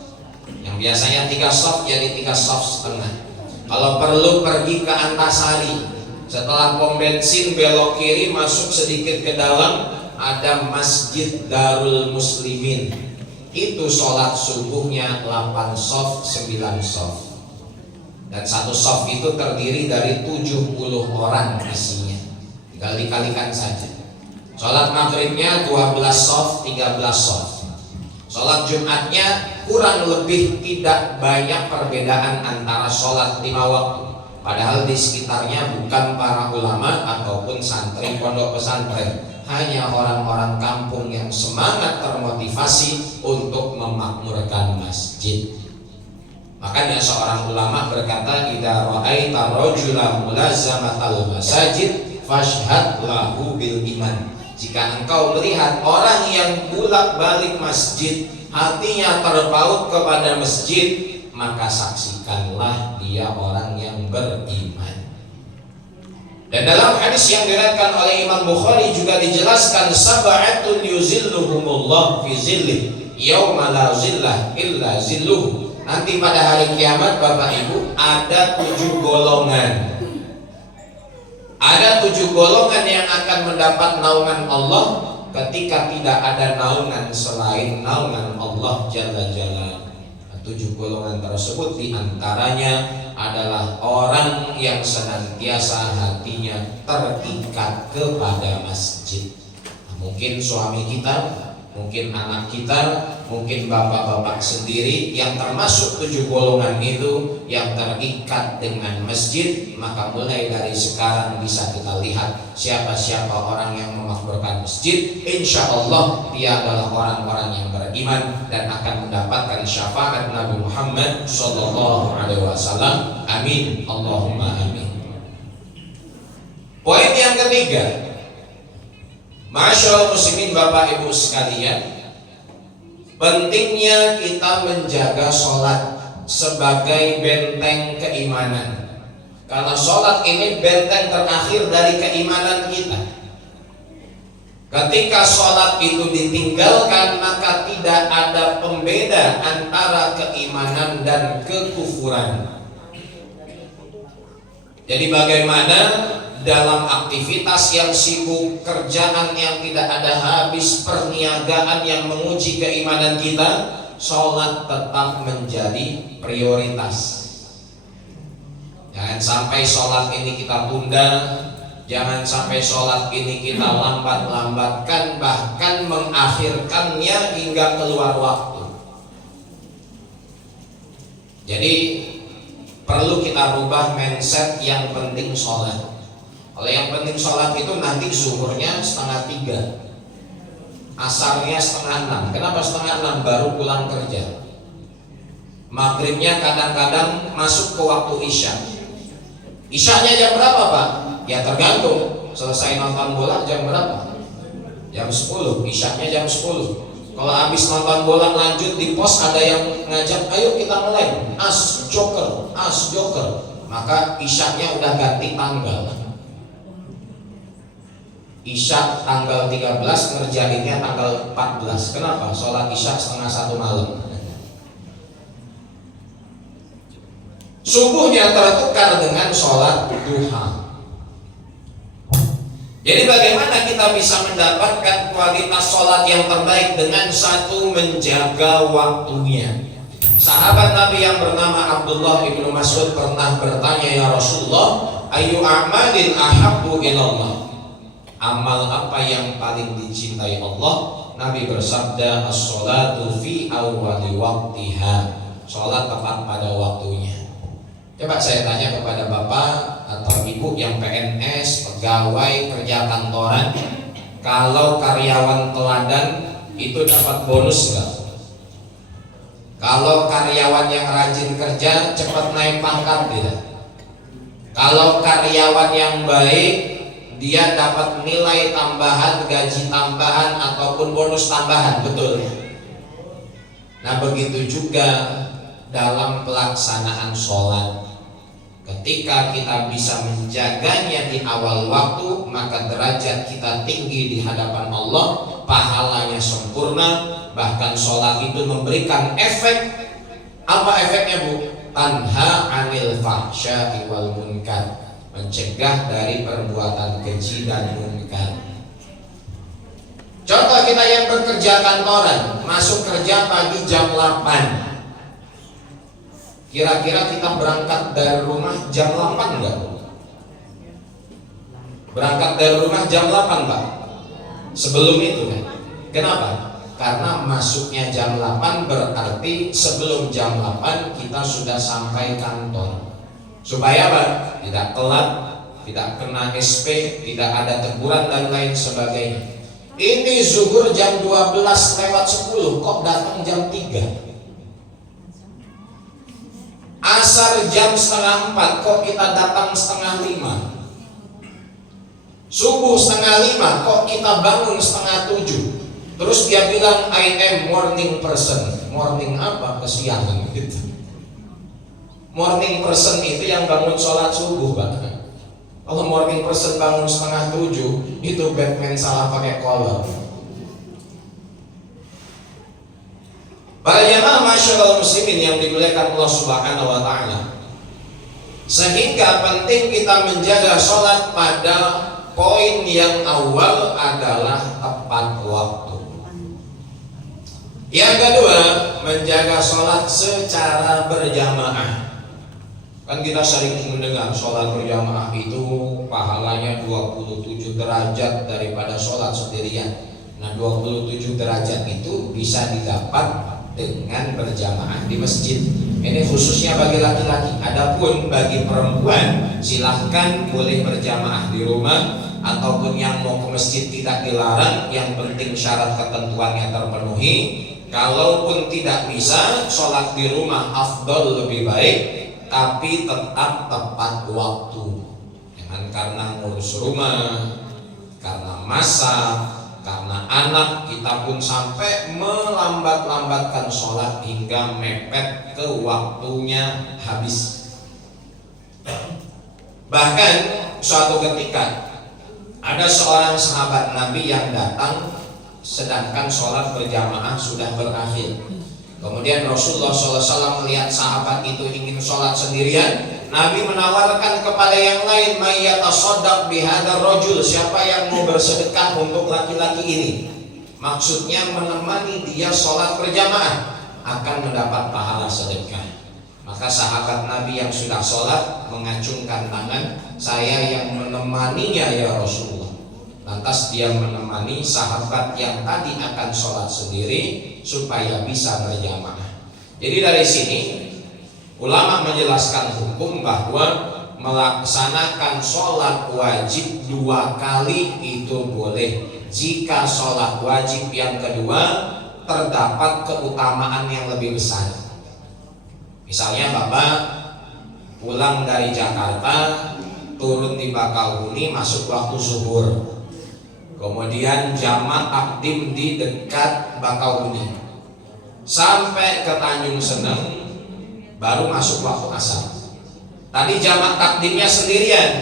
yang biasanya 3 shaf jadi 3 shaf setengah. Kalau perlu pergi ke Antasari, setelah pom bensin belok kiri masuk sedikit ke dalam, ada Masjid Darul Muslimin. Itu sholat subuhnya 8 shaf, 9 shaf. Dan 1 shaf itu terdiri dari 70 orang isinya. Tinggal dikalikan saja. Sholat maghribnya 12 shaf, 13 shaf. Sholat Jumatnya kurang lebih tidak banyak perbedaan antara sholat 5 waktu. Padahal di sekitarnya bukan para ulama ataupun santri pondok pesantren, hanya orang-orang kampung yang semangat termotivasi untuk memakmurkan masjid. Makanya seorang ulama berkata, idza ra'aita rajulan mulazamatal masajid fashhad lahu bil iman. Jika engkau melihat orang yang bolak-balik masjid, hatinya terpaut kepada masjid, maka saksikanlah dia orang yang beriman. Dan dalam hadis yang diriwayatkan oleh Imam Bukhari juga dijelaskan, sab'atun yuzilluhumullah fi zillih yauma la zillah illa zilluh. Nanti pada hari kiamat Bapak Ibu ada 7 golongan. Ada 7 golongan yang akan mendapat naungan Allah ketika tidak ada naungan selain naungan Allah Jalla Jalla. 7 golongan tersebut diantaranya adalah orang yang senantiasa hatinya terikat kepada masjid. Mungkin suami kita, mungkin anak kita, mungkin bapak-bapak sendiri yang termasuk 7 golongan itu yang terikat dengan masjid. Maka mulai dari sekarang bisa kita lihat siapa-siapa orang yang memakmurkan masjid, insya Allah dia adalah orang-orang yang beriman dan akan mendapatkan syafaat Nabi Muhammad SAW. Amin, Allahumma amin. Poin yang ketiga, Masyaallah muslimin Bapak Ibu sekalian, pentingnya kita menjaga sholat sebagai benteng keimanan. Karena sholat ini benteng terakhir dari keimanan kita. Ketika sholat itu ditinggalkan, maka tidak ada pembeda antara keimanan dan kekufuran. Jadi bagaimana dalam aktivitas yang sibuk, kerjaan yang tidak ada habis, perniagaan yang menguji keimanan kita, sholat tetap menjadi prioritas. Jangan sampai sholat ini kita tunda, jangan sampai sholat ini kita lambat-lambatkan, bahkan mengakhirkannya hingga keluar waktu. Jadi perlu kita rubah mindset yang penting sholat. Kalau yang penting sholat itu nanti zuhurnya 2:30, asarnya 5:30. Kenapa 5:30? Baru pulang kerja. Maghribnya kadang-kadang masuk ke waktu isya. Isyanya jam berapa Pak? Ya tergantung. Selesai nonton bola jam berapa? Jam 10. Isyanya jam 10. Kalau habis nonton bola lanjut di pos ada yang ngajak, ayo kita mulai as joker, maka isyanya udah ganti tanggal. Isya tanggal 13, ngerjainnya tanggal 14. Kenapa? Sholat isya 12:30 malam. subuhnya tertukar dengan sholat duha. Jadi bagaimana kita bisa mendapatkan kualitas sholat yang terbaik? Dengan satu, menjaga waktunya. Sahabat Nabi yang bernama Abdullah ibnu Mas'ud pernah bertanya, ya Rasulullah, ayu a'malin ahabbu ilallah, amal apa yang paling dicintai Allah? Nabi bersabda, as-sholatu fi awwali waqtiha, sholat tepat pada waktunya. Coba saya tanya kepada bapak atau ibu yang PNS, pegawai, kerja kantoran, kalau karyawan teladan itu dapat bonus nggak? Kalau karyawan yang rajin kerja cepat naik pangkat tidak? Kalau karyawan yang baik, dia dapat nilai tambahan, gaji tambahan ataupun bonus tambahan, betul? Nah begitu juga dalam pelaksanaan sholat. Ketika kita bisa menjaganya di awal waktu, maka derajat kita tinggi di hadapan Allah, pahalanya sempurna. Bahkan sholat itu memberikan efek. Apa efeknya, Bu? Tanha anil fahsya'i wal munkar, mencegah dari perbuatan keji dan munkar. Contoh kita yang bekerja kantoran, masuk kerja pagi jam 8. Kira-kira kita berangkat dari rumah jam 8 enggak? Berangkat dari rumah jam 8 Pak? Sebelum itu kan? Kenapa? Karena masuknya jam 8 berarti sebelum jam 8 kita sudah sampai kantor. Supaya apa? Tidak telat, tidak kena SP, tidak ada teguran dan lain sebagainya. Ini zuhur jam 12:10, kok datang jam 3? Asar jam 3:30, kok kita datang 4:30? Subuh 5:30, kok kita bangun 6:30? Terus dia bilang I am morning person. Morning apa? Kesiangan gitu. Morning person itu yang bangun sholat subuh, Pak. Kalau morning person bangun 6:30, itu Batman salah pakai kolor. Para jamaah masyaallah muslimin yang dimuliakan Allah Subhanahu wa taala. Sehingga penting kita menjaga sholat pada poin yang awal adalah tepat waktu. Yang kedua, menjaga sholat secara berjamaah. Kan kita sering mendengar sholat berjamaah itu pahalanya 27 derajat daripada sholat sendirian. Nah 27 derajat itu bisa didapat dengan berjamaah di masjid. Ini khususnya bagi laki-laki. Adapun bagi perempuan, silahkan boleh berjamaah di rumah, ataupun yang mau ke masjid tidak dilarang. Yang penting syarat ketentuannya terpenuhi. Kalaupun tidak bisa, sholat di rumah afdol lebih baik, tapi tetap tepat waktu. Jangan karena ngurus rumah, karena masak, karena anak, kita pun sampai melambat-lambatkan sholat hingga mepet ke waktunya habis. Bahkan suatu ketika ada seorang sahabat Nabi yang datang sedangkan sholat berjamaah sudah berakhir. Kemudian Rasulullah SAW melihat sahabat itu ingin sholat sendirian. Nabi menawarkan kepada yang lain, mayyatasaddaq bihadzal rajul, siapa yang mau bersedekah untuk laki-laki ini. Maksudnya menemani dia sholat berjamaah akan mendapat pahala sedekah. Maka sahabat Nabi yang sudah sholat mengacungkan tangan, saya yang menemaninya ya Rasulullah. Lantas dia menemani sahabat yang tadi akan sholat sendiri supaya bisa berjamaah. Jadi dari sini ulama menjelaskan hukum bahwa melaksanakan sholat wajib 2 kali itu boleh jika sholat wajib yang kedua terdapat keutamaan yang lebih besar. Misalnya Bapak pulang dari Jakarta, turun di Bakauheni, masuk waktu zuhur, kemudian jamak takdim di dekat Bakauheni, sampai ke Tanjung Seneng baru masuk waktu asar. Tadi jamak takdimnya sendirian,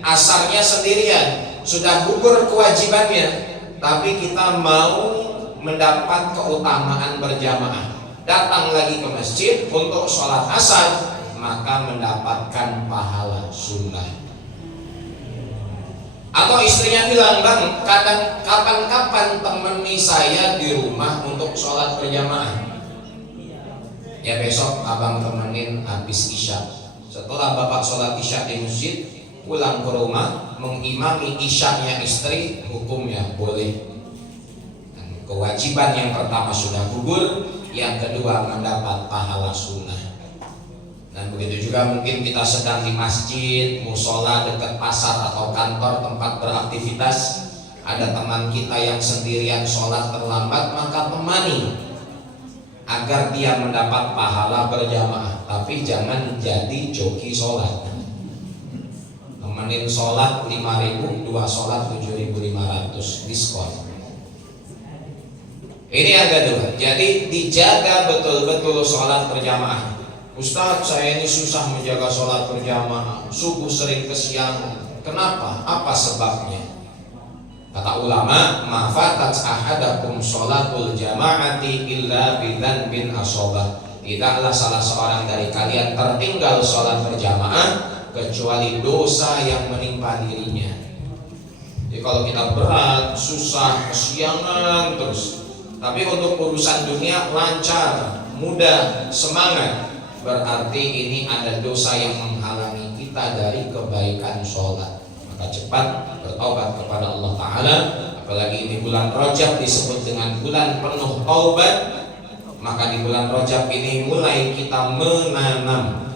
asarnya sendirian, sudah gugur kewajibannya, tapi kita mau mendapat keutamaan berjamaah, datang lagi ke masjid untuk sholat asar, maka mendapatkan pahala sunnah. Atau istrinya bilang, bang, kadang kapan-kapan temani saya di rumah untuk sholat berjamaah. Ya besok abang temenin habis isya. Setelah bapak sholat isya di masjid, pulang ke rumah mengimami isyanya istri, hukumnya boleh. Dan kewajiban yang pertama sudah gugur, yang kedua mendapat pahala sunnah. Dan begitu juga mungkin kita sedang di masjid, musola dekat pasar atau kantor tempat beraktivitas, ada teman kita yang sendirian sholat terlambat, maka temani agar dia mendapat pahala berjamaah. Tapi jangan jadi joki sholat. Temenin sholat 5.000, 2 sholat 7.500 diskon. Ini yang kedua. Jadi dijaga betul-betul sholat berjamaah. Ustaz, saya ini susah menjaga sholat berjamaah, subuh sering kesiangan. Kenapa? Apa sebabnya? Kata ulama, ma fatat ahadakum sholatul jama'ati illa bidan bin asobah. Tidaklah salah seorang dari kalian tertinggal sholat berjamaah kecuali dosa yang menimpa dirinya. Jadi kalau kita berat, susah, kesiangan terus, tapi untuk urusan dunia lancar, mudah, semangat, berarti ini ada dosa yang menghalangi kita dari kebaikan sholat. Maka cepat bertaubat kepada Allah Ta'ala. Apalagi ini bulan Rajab disebut dengan bulan penuh taubat, maka di bulan Rajab ini mulai kita menanam.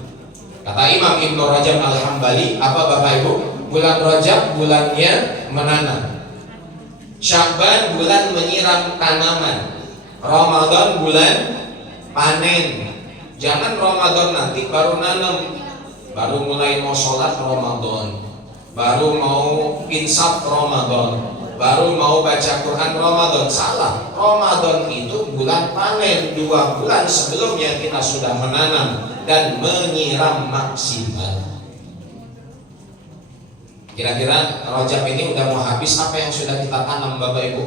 Kata Imam Ibnu Rajab Al-Hambali, apa Bapak Ibu? Bulan Rajab bulannya menanam, Sya'ban bulan menyiram tanaman, Ramadan bulan panen. Jangan Ramadan nanti baru nanam, baru mulai mau sholat Ramadan, baru mau insaf Ramadan, baru mau baca Quran Ramadan. Salah. Ramadan itu bulan panen. 2 bulan sebelumnya kita sudah menanam dan menyiram maksimal. Kira-kira Rajab ini udah mau habis, apa yang sudah kita tanam Bapak Ibu?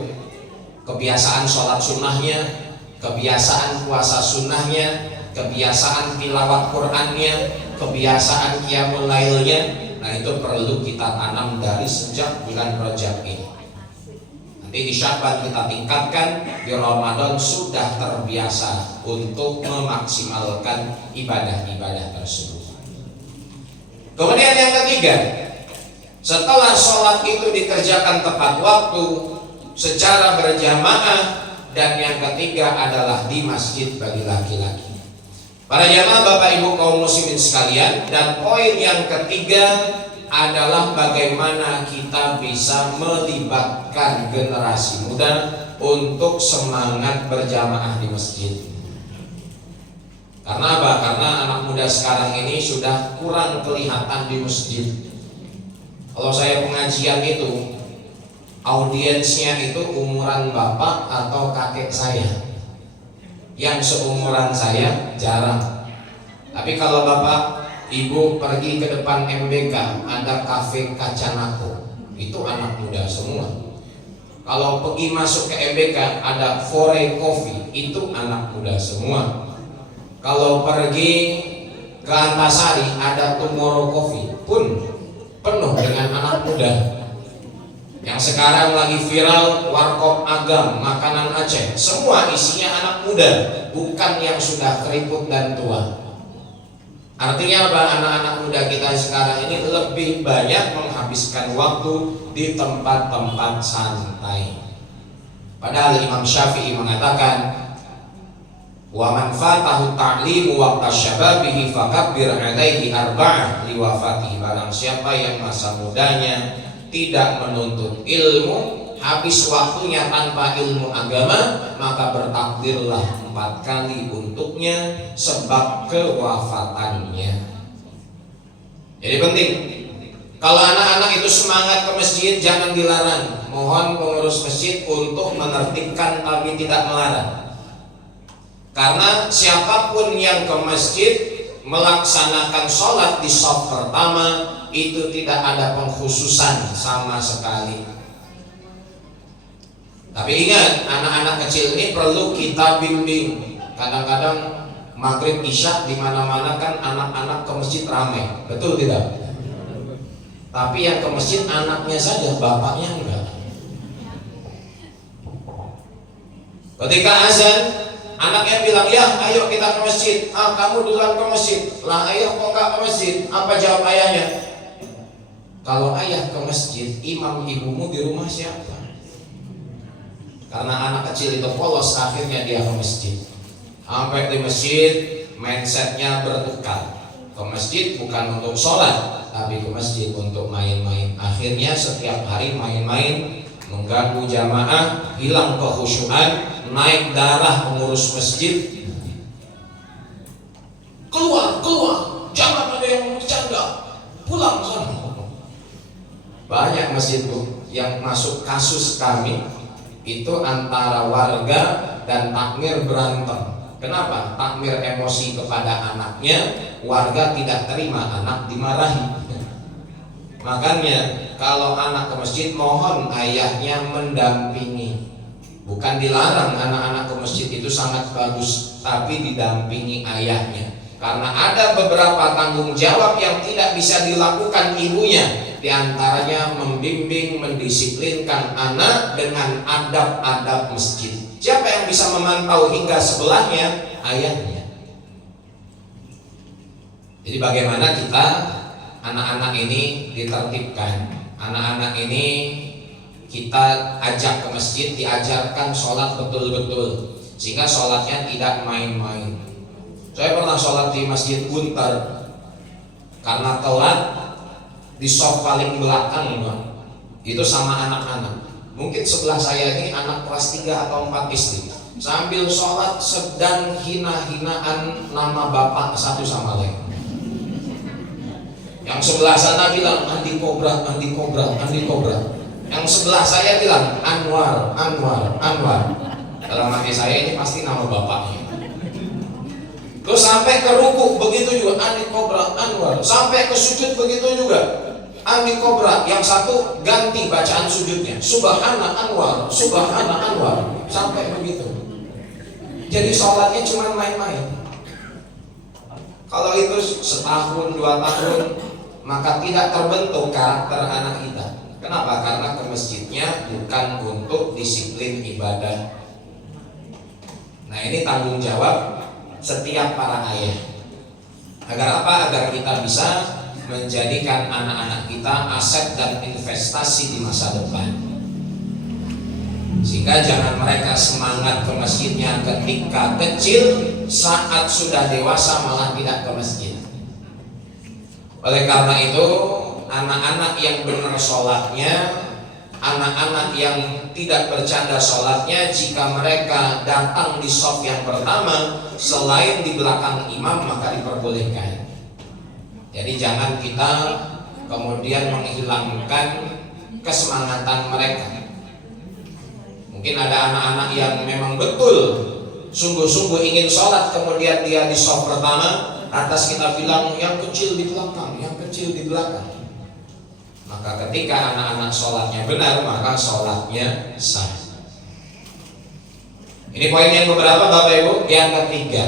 Kebiasaan sholat sunnahnya, kebiasaan puasa sunnahnya, kebiasaan tilawat Qur'annya, kebiasaan qiyamul lailnya. Nah itu perlu kita tanam dari sejak bulan Rajab ini. Nanti di Sya'ban kita tingkatkan, di Ramadan sudah terbiasa untuk memaksimalkan ibadah-ibadah tersebut. Kemudian yang ketiga, setelah sholat itu dikerjakan tepat waktu secara berjamaah, dan yang ketiga adalah di masjid bagi laki-laki. Para jamaah Bapak Ibu kaum muslimin sekalian, dan poin yang ketiga adalah bagaimana kita bisa melibatkan generasi muda untuk semangat berjamaah di masjid. Karena apa? Karena anak muda sekarang ini sudah kurang kelihatan di masjid. Kalau saya pengajian itu, audiensnya itu umuran bapak atau kakek saya. Yang seumuran saya jarang. Tapi kalau bapak ibu pergi ke depan MBK, ada kafe Kacanako, itu anak muda semua. Kalau pergi masuk ke MBK, ada Fore Coffee, itu anak muda semua. Kalau pergi ke Antasari, ada Tomorrow Coffee, pun penuh dengan anak muda. Yang sekarang lagi viral, Warkop Agam, makanan Aceh, semua isinya anak muda, bukan yang sudah keriput dan tua. Artinya apa? Anak-anak muda kita sekarang ini lebih banyak menghabiskan waktu di tempat-tempat santai. Padahal Imam Syafi'i mengatakan, wa man fatahu ta'limu waqta syababihi fakabbir alaihi arba'ah liwafatihi. Barang siapa yang masa mudanya tidak menuntut ilmu, habis waktunya tanpa ilmu agama, maka bertakbirlah 4 kali untuknya sebab kewafatannya. Jadi penting, kalau anak-anak itu semangat ke masjid, jangan dilarang. Mohon pengurus masjid untuk menertibkan tapi tidak melarang. Karena siapapun yang ke masjid melaksanakan sholat di shaf pertama, itu tidak ada pengkhususan sama sekali. Tapi ingat, anak-anak kecil ini perlu kita bimbing. Kadang-kadang maghrib isya di mana-mana kan anak-anak ke masjid ramai, betul tidak? Tapi yang ke masjid anaknya saja, bapaknya enggak. Ketika azan, anaknya bilang, ya ayo kita ke masjid. Kamu duluan ke masjid. Lah ayah kok nggak ke masjid? Apa jawab ayahnya? Kalau ayah ke masjid, imam ibumu di rumah siapa? Karena anak kecil itu polos, akhirnya dia ke masjid. Sampai di masjid, mindsetnya bertukar. Ke masjid bukan untuk sholat, tapi ke masjid untuk main-main. Akhirnya setiap hari main-main, mengganggu jamaah, hilang kekhusyuan, naik darah pengurus masjid. Keluar, jangan ada yang bercanda, pulang sana. Banyak masjid Bu yang masuk kasus kami itu antara warga dan takmir berantem. Kenapa? Takmir emosi kepada anaknya, warga tidak terima anak dimarahi. Makanya kalau anak ke masjid mohon ayahnya mendampingi. Bukan dilarang anak-anak ke masjid, itu sangat bagus, tapi didampingi ayahnya. Karena ada beberapa tanggung jawab yang tidak bisa dilakukan ibunya. Di antaranya membimbing, mendisiplinkan anak dengan adab-adab masjid. Siapa yang bisa memantau hingga sebelahnya? Ayahnya. Jadi bagaimana kita anak-anak ini ditertibkan, anak-anak ini kita ajak ke masjid, diajarkan sholat betul-betul, sehingga sholatnya tidak main-main. Saya pernah sholat di Masjid Guntur, karena telat di soft paling belakang, itu sama anak-anak. Mungkin sebelah saya ini anak kelas 3 atau 4 SD. Sambil sholat sedang hina-hinaan nama bapak satu sama lain. Yang sebelah sana bilang Andi Kobra, Andi Kobra, Andi Kobra. Yang sebelah saya bilang Anwar, Anwar, Anwar. Dalam hati saya ini pasti nama bapaknya. Terus sampai ke ruku begitu juga Andi Kobra, Anwar. Sampai ke sujud begitu juga Andi Kobra. Yang satu ganti bacaan sujudnya, Subhana Anwar, Subhana Anwar. Sampai begitu. Jadi sholatnya cuma main-main. Kalau itu setahun, 2 tahun, maka tidak terbentuk karakter anak kita. Kenapa? Karena ke masjidnya bukan untuk disiplin ibadah. Nah ini tanggung jawab setiap para ayah. Agar apa? Agar kita bisa menjadikan anak-anak kita aset dan investasi di masa depan. Sehingga jangan mereka semangat ke masjidnya ketika kecil, saat sudah dewasa malah tidak ke masjid. Oleh karena itu, anak-anak yang benar sholatnya, anak-anak yang tidak bercanda sholatnya, jika mereka datang di shaf yang pertama selain di belakang imam maka diperbolehkan. Jadi jangan kita kemudian menghilangkan kesemangatan mereka. Mungkin ada anak-anak yang memang betul sungguh-sungguh ingin sholat, kemudian dia di shaf pertama, atas kita bilang yang kecil di belakang, yang kecil di belakang. Maka ketika anak-anak sholatnya benar, maka sholatnya sah. Ini poin yang beberapa Bapak Ibu. Yang ketiga,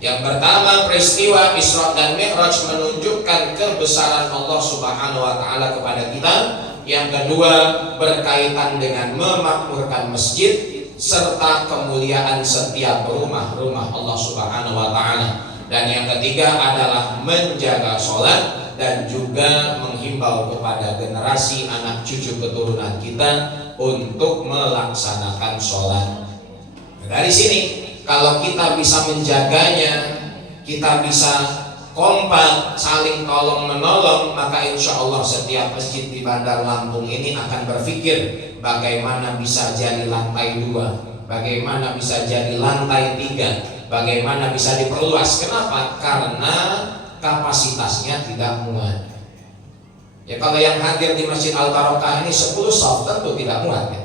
yang pertama, peristiwa Isra dan Mi'raj menunjukkan kebesaran Allah Subhanahu wa Ta'ala kepada kita. Yang kedua, berkaitan dengan memakmurkan masjid serta kemuliaan setiap rumah-rumah Allah Subhanahu wa Ta'ala. Dan yang ketiga adalah menjaga sholat dan juga menghimbau kepada generasi anak cucu keturunan kita untuk melaksanakan sholat. Dari sini, kalau kita bisa menjaganya, kita bisa kompak, saling tolong menolong, maka insya Allah setiap masjid di Bandar Lampung ini akan berpikir bagaimana bisa jadi lantai 2, bagaimana bisa jadi lantai 3, bagaimana bisa diperluas. Kenapa? Karena kapasitasnya tidak muat. Ya kalau yang hadir di Masjid Al-Barokah ini 10 shaf tentu tidak muat ya.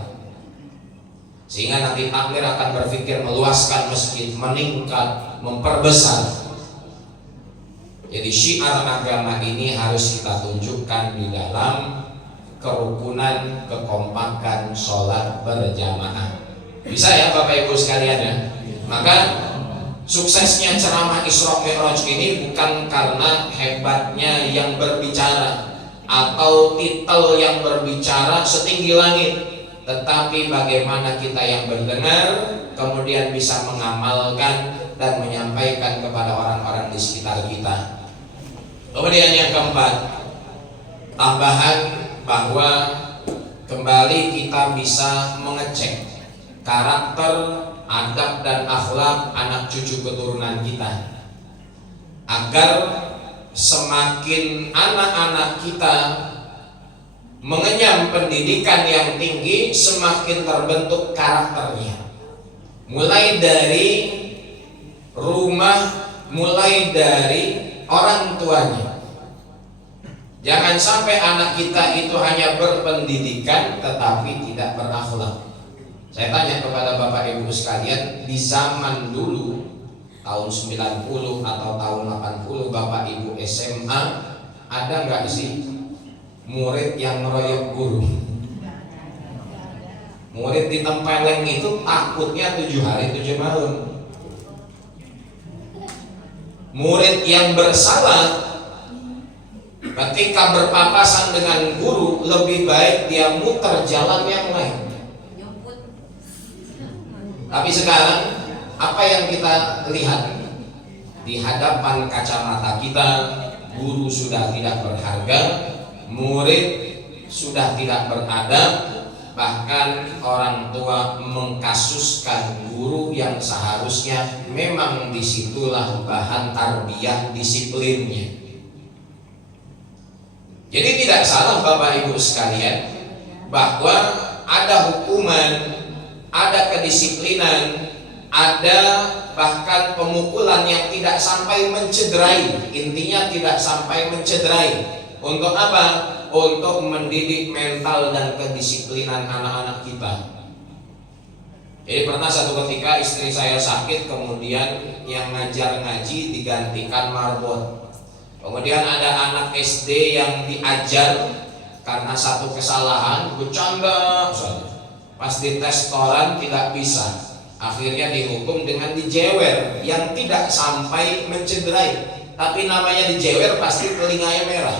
Sehingga nanti takmir akan berpikir meluaskan masjid, meningkat, memperbesar. Jadi syiar agama ini harus kita tunjukkan di dalam kerukunan, kekompakan sholat berjamaah. Bisa ya Bapak Ibu sekalian ya. Maka Suksesnya ceramah Isra Mi'raj ini bukan karena hebatnya yang berbicara atau titel yang berbicara setinggi langit, tetapi bagaimana kita yang berdengar kemudian bisa mengamalkan dan menyampaikan kepada orang-orang di sekitar kita. Kemudian yang keempat, tambahan bahwa kembali kita bisa mengecek karakter, adab dan akhlak anak cucu keturunan kita, agar semakin anak-anak kita mengenyam pendidikan yang tinggi, semakin terbentuk karakternya. Mulai dari rumah, mulai dari orang tuanya. Jangan sampai anak kita itu hanya berpendidikan tetapi tidak berakhlak. Saya tanya kepada Bapak Ibu sekalian, di zaman dulu tahun 90 atau tahun 80 Bapak Ibu SMA, ada nggak sih murid yang ngeroyok guru? Murid ditempeleng itu takutnya 7 hari 7 malam. Murid yang bersalah ketika berpapasan dengan guru, lebih baik dia muter jalan yang lain. Tapi sekarang apa yang kita lihat di hadapan kacamata kita, guru sudah tidak berharga, murid sudah tidak beradab, bahkan orang tua mengkasuskan guru yang seharusnya memang disitulah bahan tarbiyah disiplinnya. Jadi tidak salah Bapak Ibu sekalian bahwa ada hukuman, ada kedisiplinan, ada bahkan pemukulan yang tidak sampai mencederai. Intinya tidak sampai mencederai. Untuk apa? Untuk mendidik mental dan kedisiplinan anak-anak kita. Jadi pernah satu ketika istri saya sakit, kemudian yang ngajar ngaji digantikan marbot. Kemudian ada anak SD yang diajar karena satu kesalahan, bercanda saja. Pas dites toran tidak bisa. Akhirnya dihukum dengan dijewer yang tidak sampai mencederai. Tapi namanya dijewer pasti telinganya merah.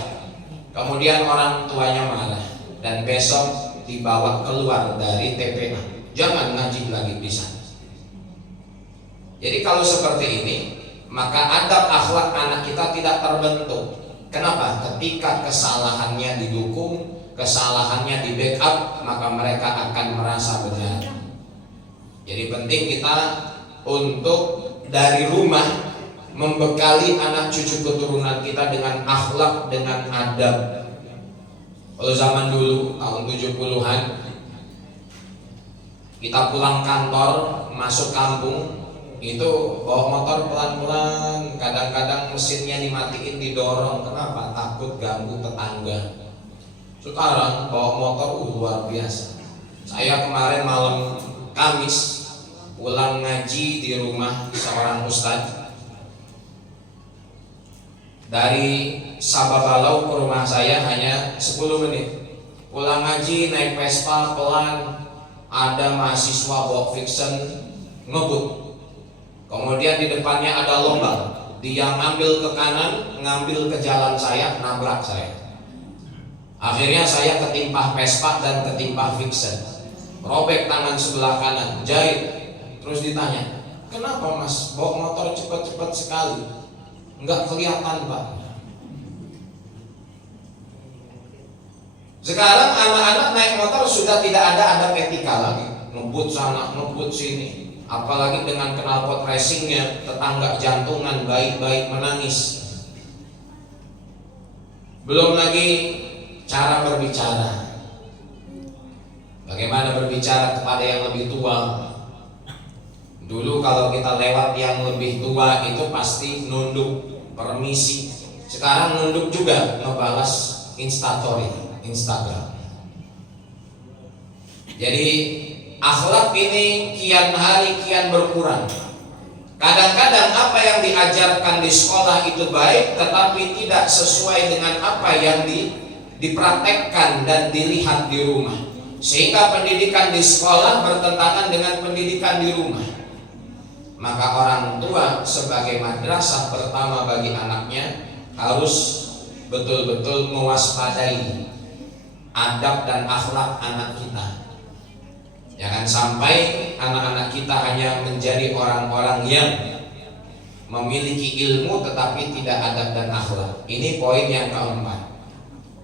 Kemudian orang tuanya marah dan besok dibawa keluar dari TPA. Jangan ngaji lagi di sana. Jadi kalau seperti ini, maka adab akhlak anak kita tidak terbentuk. Kenapa? Ketika kesalahannya didukung, kesalahannya di backup, maka mereka akan merasa benar. Jadi penting kita untuk dari rumah membekali anak cucu keturunan kita dengan akhlak, dengan adab. Kalau zaman dulu tahun 70-an, kita pulang kantor, masuk kampung, itu bawa motor pelan-pelan, kadang-kadang mesinnya dimatiin, didorong. Kenapa? Takut ganggu tetangga. Sekarang bawa motor luar biasa. Saya kemarin malam Kamis pulang ngaji di rumah seorang ustadz. Dari Sababalau ke rumah saya hanya 10 menit. Pulang ngaji naik Vespa pelan, ada mahasiswa bawa Vixen ngebut. Kemudian di depannya ada lomba, dia ngambil ke kanan, ngambil ke jalan saya, nabrak saya. Akhirnya saya ketimpa Vespa dan ketimpa Vixen, robek tangan sebelah kanan, jahit. Terus ditanya, kenapa mas bawa motor cepat-cepat sekali? Enggak kelihatan pak. Sekarang anak-anak naik motor sudah tidak ada adab etika lagi, ngebut sana, ngebut sini. Apalagi dengan knalpot racingnya, tetangga jantungan, baik-baik menangis. Belum lagi cara berbicara. Bagaimana berbicara kepada yang lebih tua? Dulu kalau kita lewat yang lebih tua itu pasti nunduk, permisi. Sekarang nunduk juga, ngebalas instastory, Instagram. Jadi akhlak ini kian hari kian berkurang. Kadang-kadang apa yang diajarkan di sekolah itu baik, tetapi tidak sesuai dengan apa yang dipraktekkan dan dilihat di rumah. Sehingga pendidikan di sekolah bertentangan dengan pendidikan di rumah. Maka orang tua sebagai madrasah pertama bagi anaknya harus betul-betul mewaspadai adab dan akhlak anak kita. Jangan sampai anak-anak kita hanya menjadi orang-orang yang memiliki ilmu tetapi tidak adab dan akhlak. Ini poin yang keempat.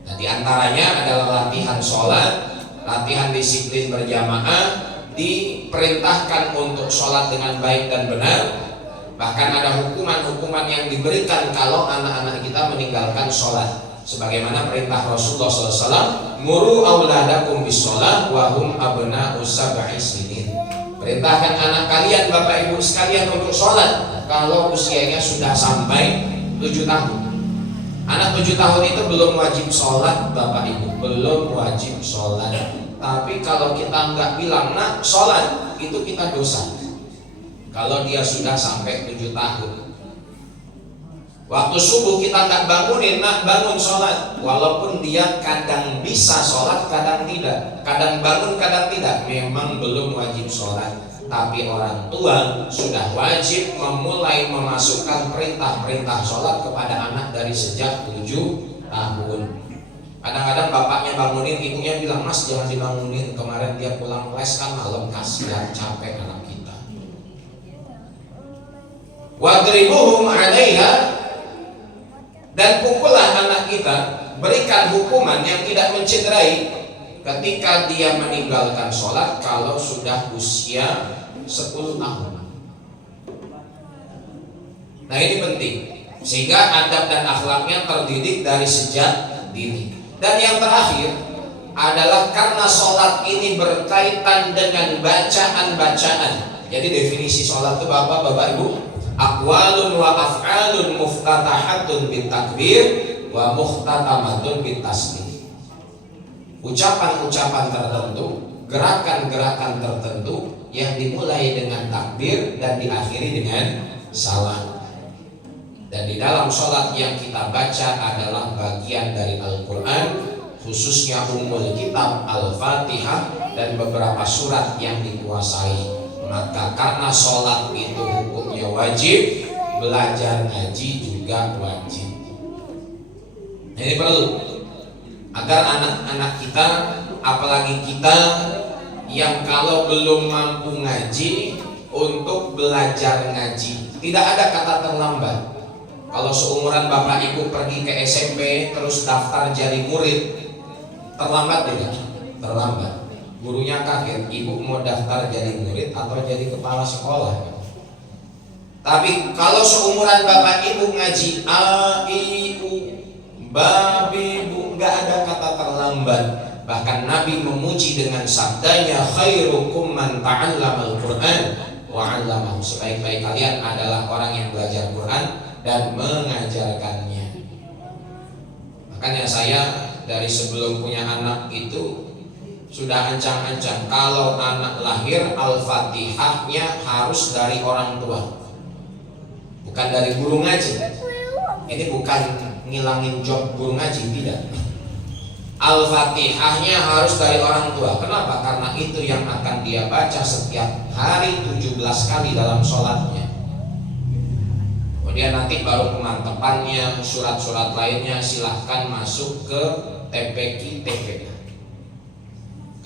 Nah, di antaranya adalah latihan sholat, latihan disiplin berjamaah, diperintahkan untuk sholat dengan baik dan benar. Bahkan ada hukuman-hukuman yang diberikan kalau anak-anak kita meninggalkan sholat. Sebagaimana perintah Rasulullah SAW, muru auladakum bis sholat wahum abna'u sab'i sinin. Perintahkan anak kalian, bapak ibu sekalian, untuk sholat kalau usianya sudah sampai 7 tahun. Anak 7 tahun itu belum wajib sholat, bapak ibu, belum wajib sholat. Tapi kalau kita nggak bilang nak sholat, itu kita dosa. Kalau dia sudah sampai 7 tahun, waktu subuh kita nggak bangunin, nak bangun sholat, walaupun dia kadang bisa sholat, kadang tidak, kadang bangun, kadang tidak, memang belum wajib sholat. Tapi orang tua sudah wajib memulai memasukkan perintah-perintah sholat kepada anak dari sejak 7 tahun. Kadang-kadang bapaknya bangunin, ibunya bilang, mas jangan dibangunin, kemarin dia pulang les kan malam, kasihan, capek anak kita. Wadribuhum 'alaiha, dan pukullah anak kita, berikan hukuman yang tidak mencederai ketika dia meninggalkan sholat kalau sudah usia 10 tahun. Nah ini penting, sehingga adab dan akhlaknya terdidik dari sejak dini. Dan yang terakhir adalah karena sholat ini berkaitan dengan bacaan-bacaan. Jadi definisi sholat itu bapak ibu, aqwalun wa af'alun muftatahatun bitakbir wa muhtatamatun bitasbih. Ucapan-ucapan tertentu, gerakan-gerakan tertentu yang dimulai dengan takbir dan diakhiri dengan salam. Dan di dalam sholat yang kita baca adalah bagian dari Al-Quran, khususnya Ummul Kitab Al-Fatihah dan beberapa surat yang dikuasai. Maka karena sholat itu hukumnya wajib, belajar ngaji juga wajib. Ini perlu agar anak-anak kita, apalagi kita yang kalau belum mampu ngaji, untuk belajar ngaji. Tidak ada kata terlambat. Kalau seumuran bapak ibu pergi ke SMP terus daftar jadi murid, terlambat tidak? Terlambat. Gurunya kaget, ibu mau daftar jadi murid atau jadi kepala sekolah? Tapi kalau seumuran bapak ibu ngaji a, i, u, babi, bu, nggak ada kata terlambat. Bahkan Nabi memuji dengan sabdanya, khairukum man ta'allamal Qur'an wa 'allamahu. Sebaik-baik kalian adalah orang yang belajar Quran dan mengajarkannya. Makanya saya dari sebelum punya anak itu sudah ancang-ancang kalau anak lahir Al-Fatihahnya harus dari orang tua, bukan dari guru ngaji. Ini bukan ngilangin job guru ngaji, tidak. Al-Fatihahnya harus dari orang tua. Kenapa? Karena itu yang akan dia baca setiap hari 17 kali dalam sholatnya. Kemudian nanti baru pemantapannya, surat-surat lainnya silahkan masuk ke TPQ, TPK.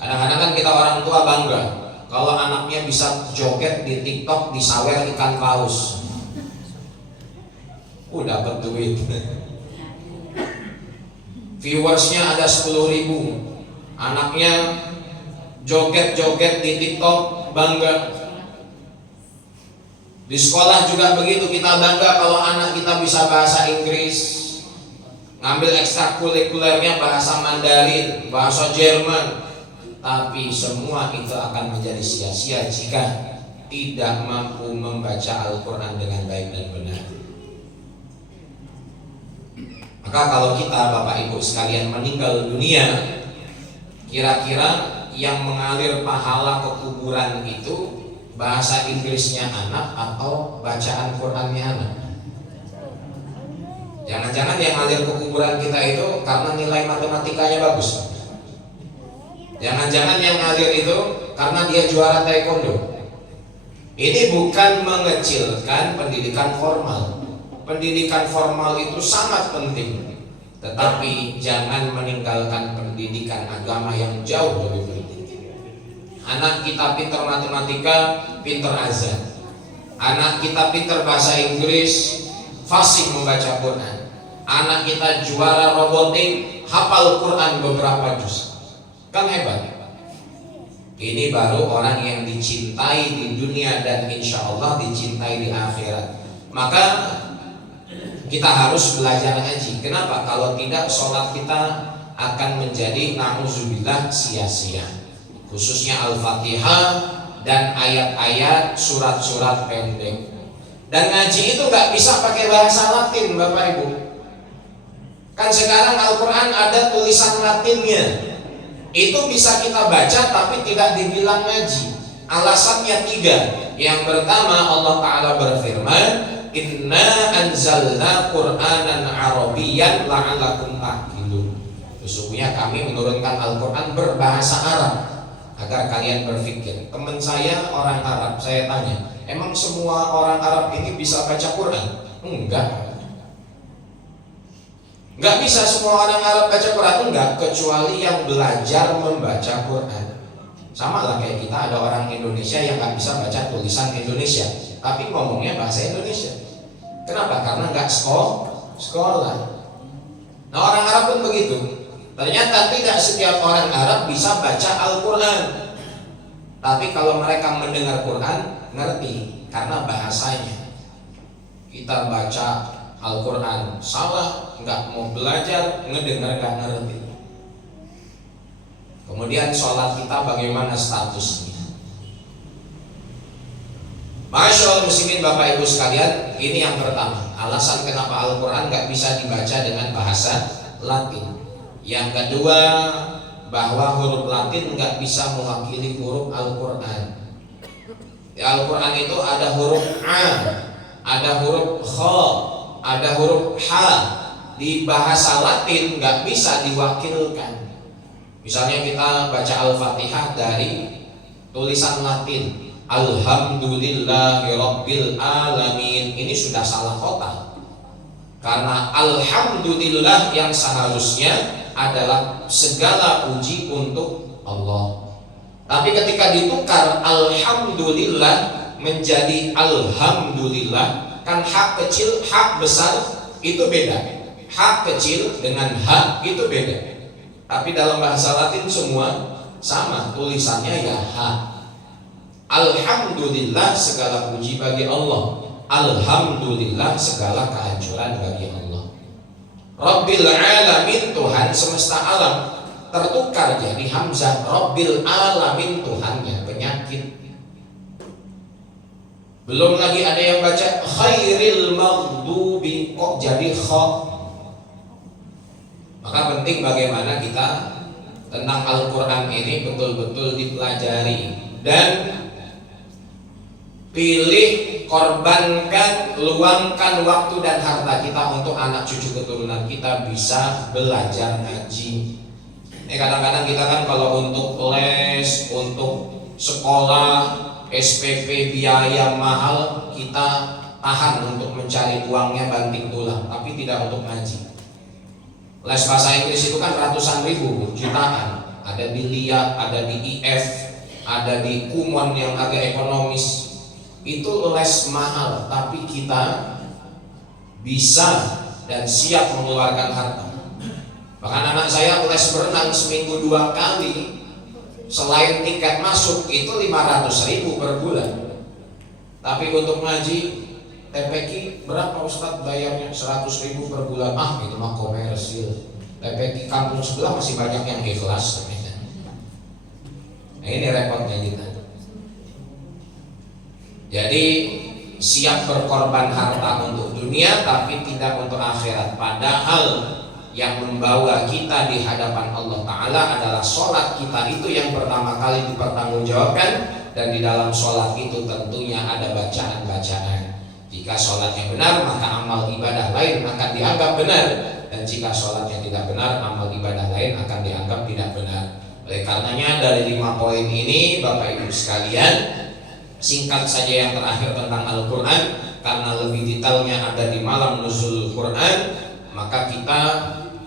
Kadang-kadang kan kita orang tua bangga kalau anaknya bisa joget di TikTok disawer ikan paus. Dapat duit. Viewersnya ada 10.000. Anaknya joget-joget di TikTok, bangga. Di sekolah juga begitu, kita bangga kalau anak kita bisa bahasa Inggris, ngambil ekstrakurikulernya bahasa Mandarin, bahasa Jerman. Tapi semua itu akan menjadi sia-sia jika tidak mampu membaca Al-Quran dengan baik dan benar. Maka kalau kita Bapak Ibu sekalian meninggal dunia, kira-kira yang mengalir pahala ke kuburan itu bahasa Inggrisnya anak atau bacaan Qurannya anak? Jangan-jangan yang ngalir ke kuburan kita itu karena nilai matematikanya bagus. Jangan-jangan yang ngalir itu karena dia juara taekwondo. Ini bukan mengecilkan pendidikan formal. Pendidikan formal itu sangat penting, tetapi jangan meninggalkan pendidikan agama yang jauh lebih penting. Anak kita pintar matematika, pintar azan. Anak kita pintar bahasa Inggris, fasih membaca Quran. Anak kita juara robotik, hafal Quran beberapa juz. Kan hebat. Ini baru orang yang dicintai di dunia dan insya Allah dicintai di akhirat. Maka kita harus belajar ngaji. Kenapa? Kalau tidak, sholat kita akan menjadi na'udzubillah sia-sia. Khususnya Al-Fatihah dan ayat-ayat surat-surat pendek. Dan ngaji itu nggak bisa pakai bahasa Latin, Bapak Ibu. Kan sekarang Al-Quran ada tulisan Latinnya. Itu bisa kita baca tapi tidak dibilang ngaji. Alasannya 3. Yang pertama, Allah Ta'ala berfirman, Inna anzalna Qur'anan Arabiyyan la'allakum ta'qilun. Sesungguhnya kami menurunkan Al-Quran berbahasa Arab agar kalian berpikir. Teman saya orang Arab, saya tanya, emang semua orang Arab ini bisa baca Quran? Enggak. Enggak bisa semua orang Arab baca Quran, enggak, kecuali yang belajar membaca Quran. Sama lah kayak kita ada orang Indonesia yang nggak bisa baca tulisan Indonesia, tapi ngomongnya bahasa Indonesia. Kenapa? Karena nggak sekolah. Nah, orang Arab pun begitu. Ternyata tidak setiap orang Arab bisa baca Al-Quran. Tapi kalau mereka mendengar Quran, ngerti karena bahasanya. Kita baca Al-Quran salah, nggak mau belajar, ngedengar nggak ngerti. Kemudian sholat kita bagaimana statusnya? Masyaallah muslimin Bapak Ibu sekalian, ini yang pertama. Alasan kenapa Al-Quran nggak bisa dibaca dengan bahasa Latin. Yang kedua, bahwa huruf Latin nggak bisa mewakili huruf Al-Quran. Di Al-Quran itu ada huruf A, ada huruf Kha, ada huruf H. Di bahasa Latin nggak bisa diwakilkan. Misalnya kita baca Al-Fatihah dari tulisan Latin, Alhamdulillahirabbil alamin. Ini sudah salah kotak. Karena Alhamdulillah yang seharusnya adalah segala puji untuk Allah. Tapi ketika ditukar Alhamdulillah menjadi Alhamdulillah, kan hak kecil, hak besar itu beda. Hak kecil dengan hak itu beda. Tapi dalam bahasa Latin semua sama, tulisannya ya hak. Alhamdulillah segala puji bagi Allah. Alhamdulillah segala kehancuran bagi Allah. Rabbil alamin, Tuhan semesta alam, tertukar jadi hamzah. Rabbil alamin, Tuhannya penyakit. Belum lagi ada yang baca khairil maghdubi, kok jadi kha. Maka penting bagaimana kita tentang Al-Quran ini betul-betul dipelajari dan pilih, korbankan, luangkan waktu dan harta kita untuk anak cucu keturunan kita bisa belajar ngaji. Kadang-kadang kita kan kalau untuk les, untuk sekolah, SPP biaya mahal, kita tahan untuk mencari uangnya banting tulang, tapi tidak untuk ngaji. Les bahasa Inggris itu kan ratusan ribu, jutaan. Ada di LIA, ada di IF, ada di Kumon yang agak ekonomis. Itu les mahal, tapi kita bisa dan siap mengeluarkan harta. Bahkan anak saya les berenang seminggu 2 kali, selain tiket masuk itu 500.000 per bulan. Tapi untuk ngaji TPQ berapa Ustadz bayarnya? 100.000 per bulan. Ah, itu mah komersil. TPQ kampung sebelah masih banyak yang ikhlas. Nah, ini repotnya kita. Jadi siap berkorban harta untuk dunia tapi tidak untuk akhirat. Padahal yang membawa kita di hadapan Allah Ta'ala adalah sholat kita itu yang pertama kali dipertanggungjawabkan. Dan di dalam sholat itu tentunya ada bacaan-bacaan. Jika sholatnya benar, maka amal ibadah lain akan dianggap benar. Dan jika sholatnya tidak benar, amal ibadah lain akan dianggap tidak benar. Oleh karenanya dari 5 poin ini, Bapak Ibu sekalian, singkat saja yang terakhir tentang Al-Quran, karena lebih detailnya ada di malam nuzul Quran. Maka kita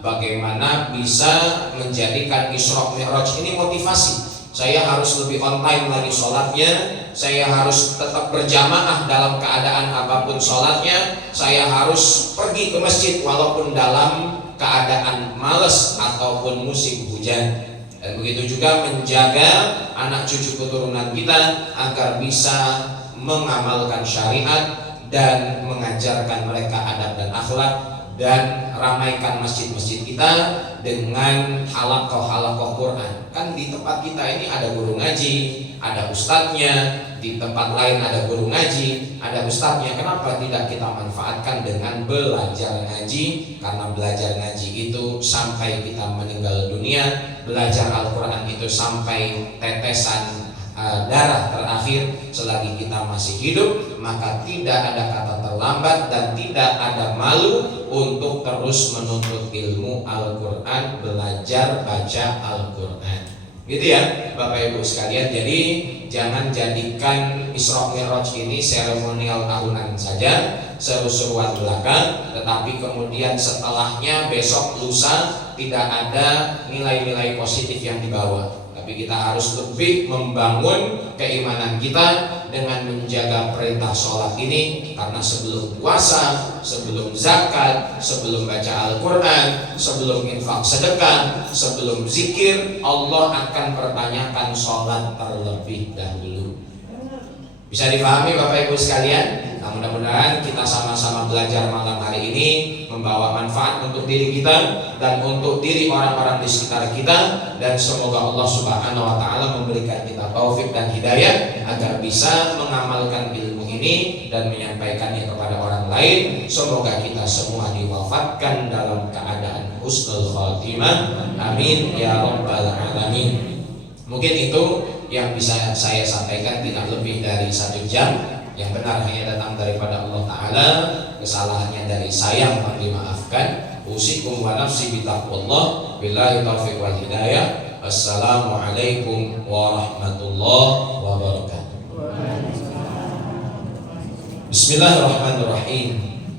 bagaimana bisa menjadikan Isra Mi'raj ini motivasi. Saya harus lebih on time lagi sholatnya, saya harus tetap berjamaah dalam keadaan apapun sholatnya, saya harus pergi ke masjid walaupun dalam keadaan males ataupun musim hujan. Dan begitu juga menjaga anak cucu keturunan kita agar bisa mengamalkan syariat dan mengajarkan mereka adab dan akhlak, dan ramaikan masjid-masjid kita dengan halakoh-halakoh Quran. Kan di tempat kita ini ada guru ngaji, ada ustadznya, di tempat lain ada guru ngaji, ada ustadznya. Kenapa tidak kita manfaatkan dengan belajar ngaji? Karena belajar ngaji itu sampai kita meninggal dunia, belajar Al-Quran itu sampai tetesan darah terakhir selagi kita masih hidup. Maka tidak ada kata terlambat dan tidak ada malu untuk terus menuntut ilmu Al-Quran, belajar baca Al-Quran. Gitu ya Bapak Ibu sekalian. Jadi jangan jadikan Isra Mi'raj ini seremonial tahunan saja, seru-seruan belaka, tetapi kemudian setelahnya besok lusa tidak ada nilai-nilai positif yang dibawa. Tapi kita harus lebih membangun keimanan kita dengan menjaga perintah sholat ini. Karena sebelum puasa, sebelum zakat, sebelum baca Al-Quran, sebelum infak sedekah, sebelum zikir, Allah akan pertanyakan sholat terlebih dahulu. Bisa dipahami Bapak Ibu sekalian? Nah, mudah-mudahan kita sama-sama belajar malam hari ini membawa manfaat untuk diri kita dan untuk diri orang-orang di sekitar kita, dan semoga Allah Subhanahu wa taala memberikan kita taufik dan hidayah agar bisa mengamalkan ilmu ini dan menyampaikannya kepada orang lain. Semoga kita semua diwafatkan dalam keadaan husnul khatimah. Amin ya rabbal alamin. Mungkin itu yang bisa saya sampaikan, tidak lebih dari 1 jam. Yang benar hanya datang daripada Allah Ta'ala, kesalahannya dari saya mohon dimaafkan. Usikum wa nafsi bitaqwallah. Billahi taufiq wal hidayah. Assalamualaikum warahmatullahi wabarakatuh. Bismillahirrahmanirrahim.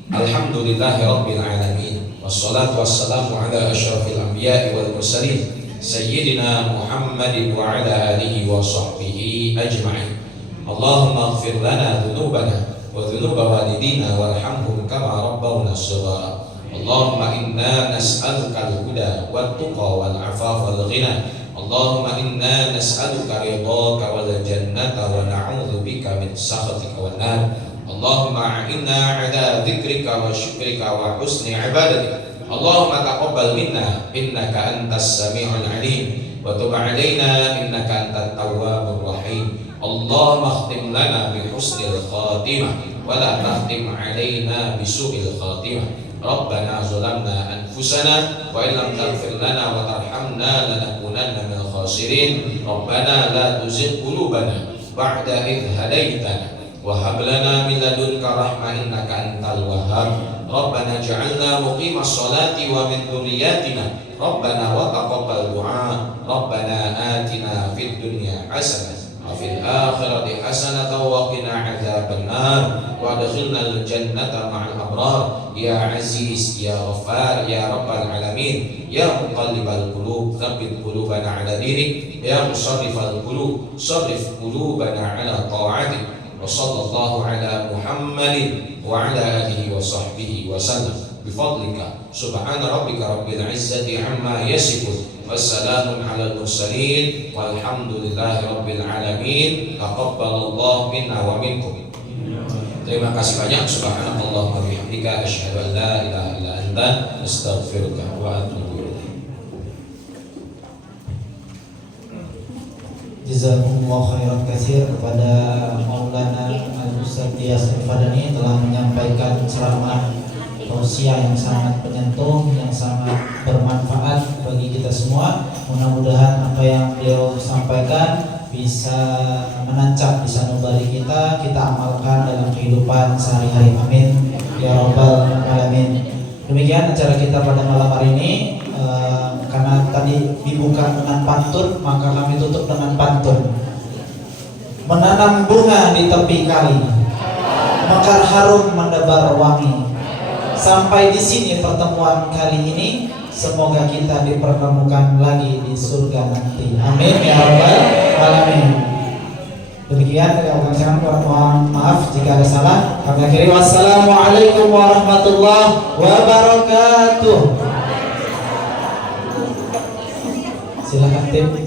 Alhamdulillahi rabbil alamin. Wassalatu wassalamu ala asyrafil anbiya'i wal mursalin Sayyidina Muhammadin wa ala alihi wa sahbihi ajma'in. Allahumma ighfir lana dhunubana wa dhunuba walidina warhamhum kama rabbawna shighara. Allahumma inna nas'aluka al-huda wat-tuqa wal-'afafa wal-ghina. Allahumma inna nas'aluka ridhaka wal jannata wa na'udzu bika min sakhatika wan nar. Allahumma a'inna 'ala dzikrika wa syukrika wa husni 'ibadatika. Allahumma taqabbal minna innaka antas sami'ul 'alim wa tub 'alaina innaka antat tawwabur rahim. Allahumma khtim lana bi husnil khatimah wa la takhtim 'alaina bi su'il khatimah. Rabbana zalamna anfusana wa illam taghfir lana wa tarhamna lanakunanna minal khasirin. Rabbana la tuzigh qulubana ba'da idh hadaitana wa hab lana min ladunka rahmah innaka antal wahhab. Rabbana ja'alna muqimas salati wa min dhurriyyatina Rabbana wa taqabbal du'a. Rabbana atina fid dunya hasanah wa fil akhirati hasanatan wa qina 'adzaban nar wa adkhilnal jannata ma'al abrar. Ya Aziz ya Ghaffar ya Rabbal alamin. Ya muqallibal qulub tsabbit qulubana 'ala dinik. Ya musarrifal qulub sarrif qulubana 'ala ta'atik. Wa sallallahu ala Muhammadin wa ala alihi wa sahbihi wa sallam bifadlika subhana rabbika rabbil izzati amma yasifun wassalamun ala mursalin walhamdulillahi rabbil alamin. Taqabbalallahu minna wa minkum. Terima kasih banyak. Subhanallah wa bihamdika asyhadu an la ilaha illa anta astaghfiruka wa atubu ilaik. Jazakumullah khairan katsir kepada Maulana Al-Ustaz Diyas Al-Fadani telah menyampaikan ceramah tausiah yang sangat menyentuh, yang sangat bermanfaat bagi kita semua. Mudah-mudahan apa yang beliau sampaikan bisa menancap di sanubari kita amalkan dalam kehidupan sehari-hari. Amin ya rabbal alamin. Demikian acara kita pada malam hari ini. Karena tadi dibuka dengan pantun, maka kami tutup dengan pantun. menanam bunga di tepi kali, mekar harum mendebar wangi. Sampai di sini pertemuan kali ini. Semoga kita dipertemukan lagi di surga nanti. Amin ya rabbal alamin. Demikian kami ucapkan, mohon maaf jika ada salah. Kami akhiri, wassalamualaikum warahmatullahi wabarakatuh. Silakan tim.